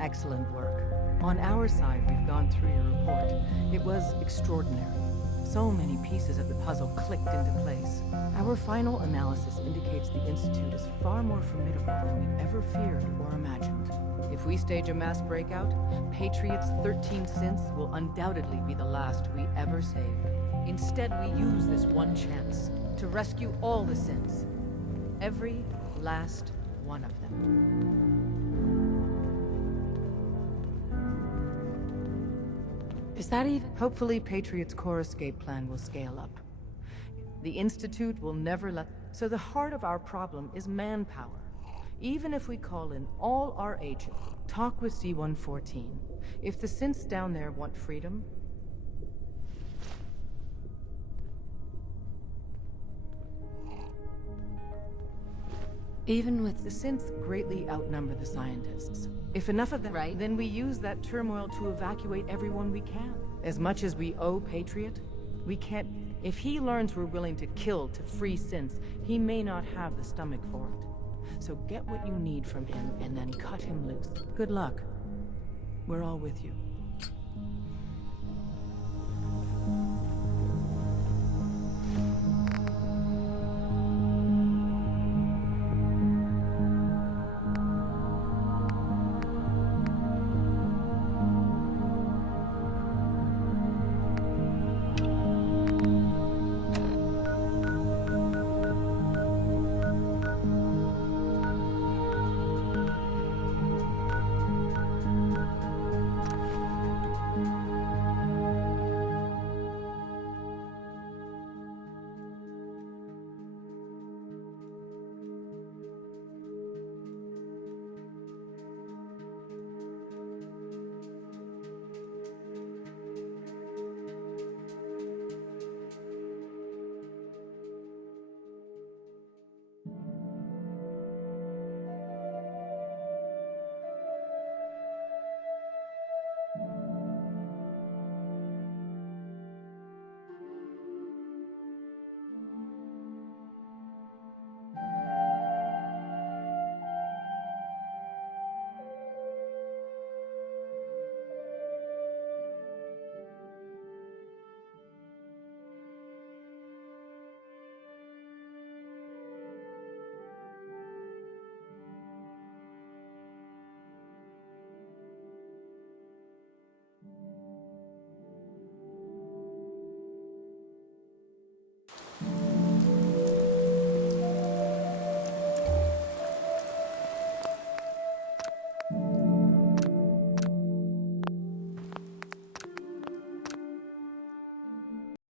Excellent work. On our side, we've gone through your report. It was extraordinary. So many pieces of the puzzle clicked into place. Our final analysis indicates the Institute is far more formidable than we've ever feared or imagined. If we stage a mass breakout, Patriot's 13 synths will undoubtedly be the last we ever save. Instead, we use this one chance to rescue all the synths. Every last one of them. Is that even? Hopefully, Patriot's core escape plan will scale up. The Institute will never let... So the heart of our problem is manpower. Even if we call in all our agents, talk with C-114. If the synths down there want freedom... Even with... The synths greatly outnumber the scientists. If enough of them... Right. Then we use that turmoil to evacuate everyone we can. As much as we owe Patriot, we can't... If he learns we're willing to kill to free synths, he may not have the stomach for it. So get what you need from him and then cut him loose. Good luck. We're all with you.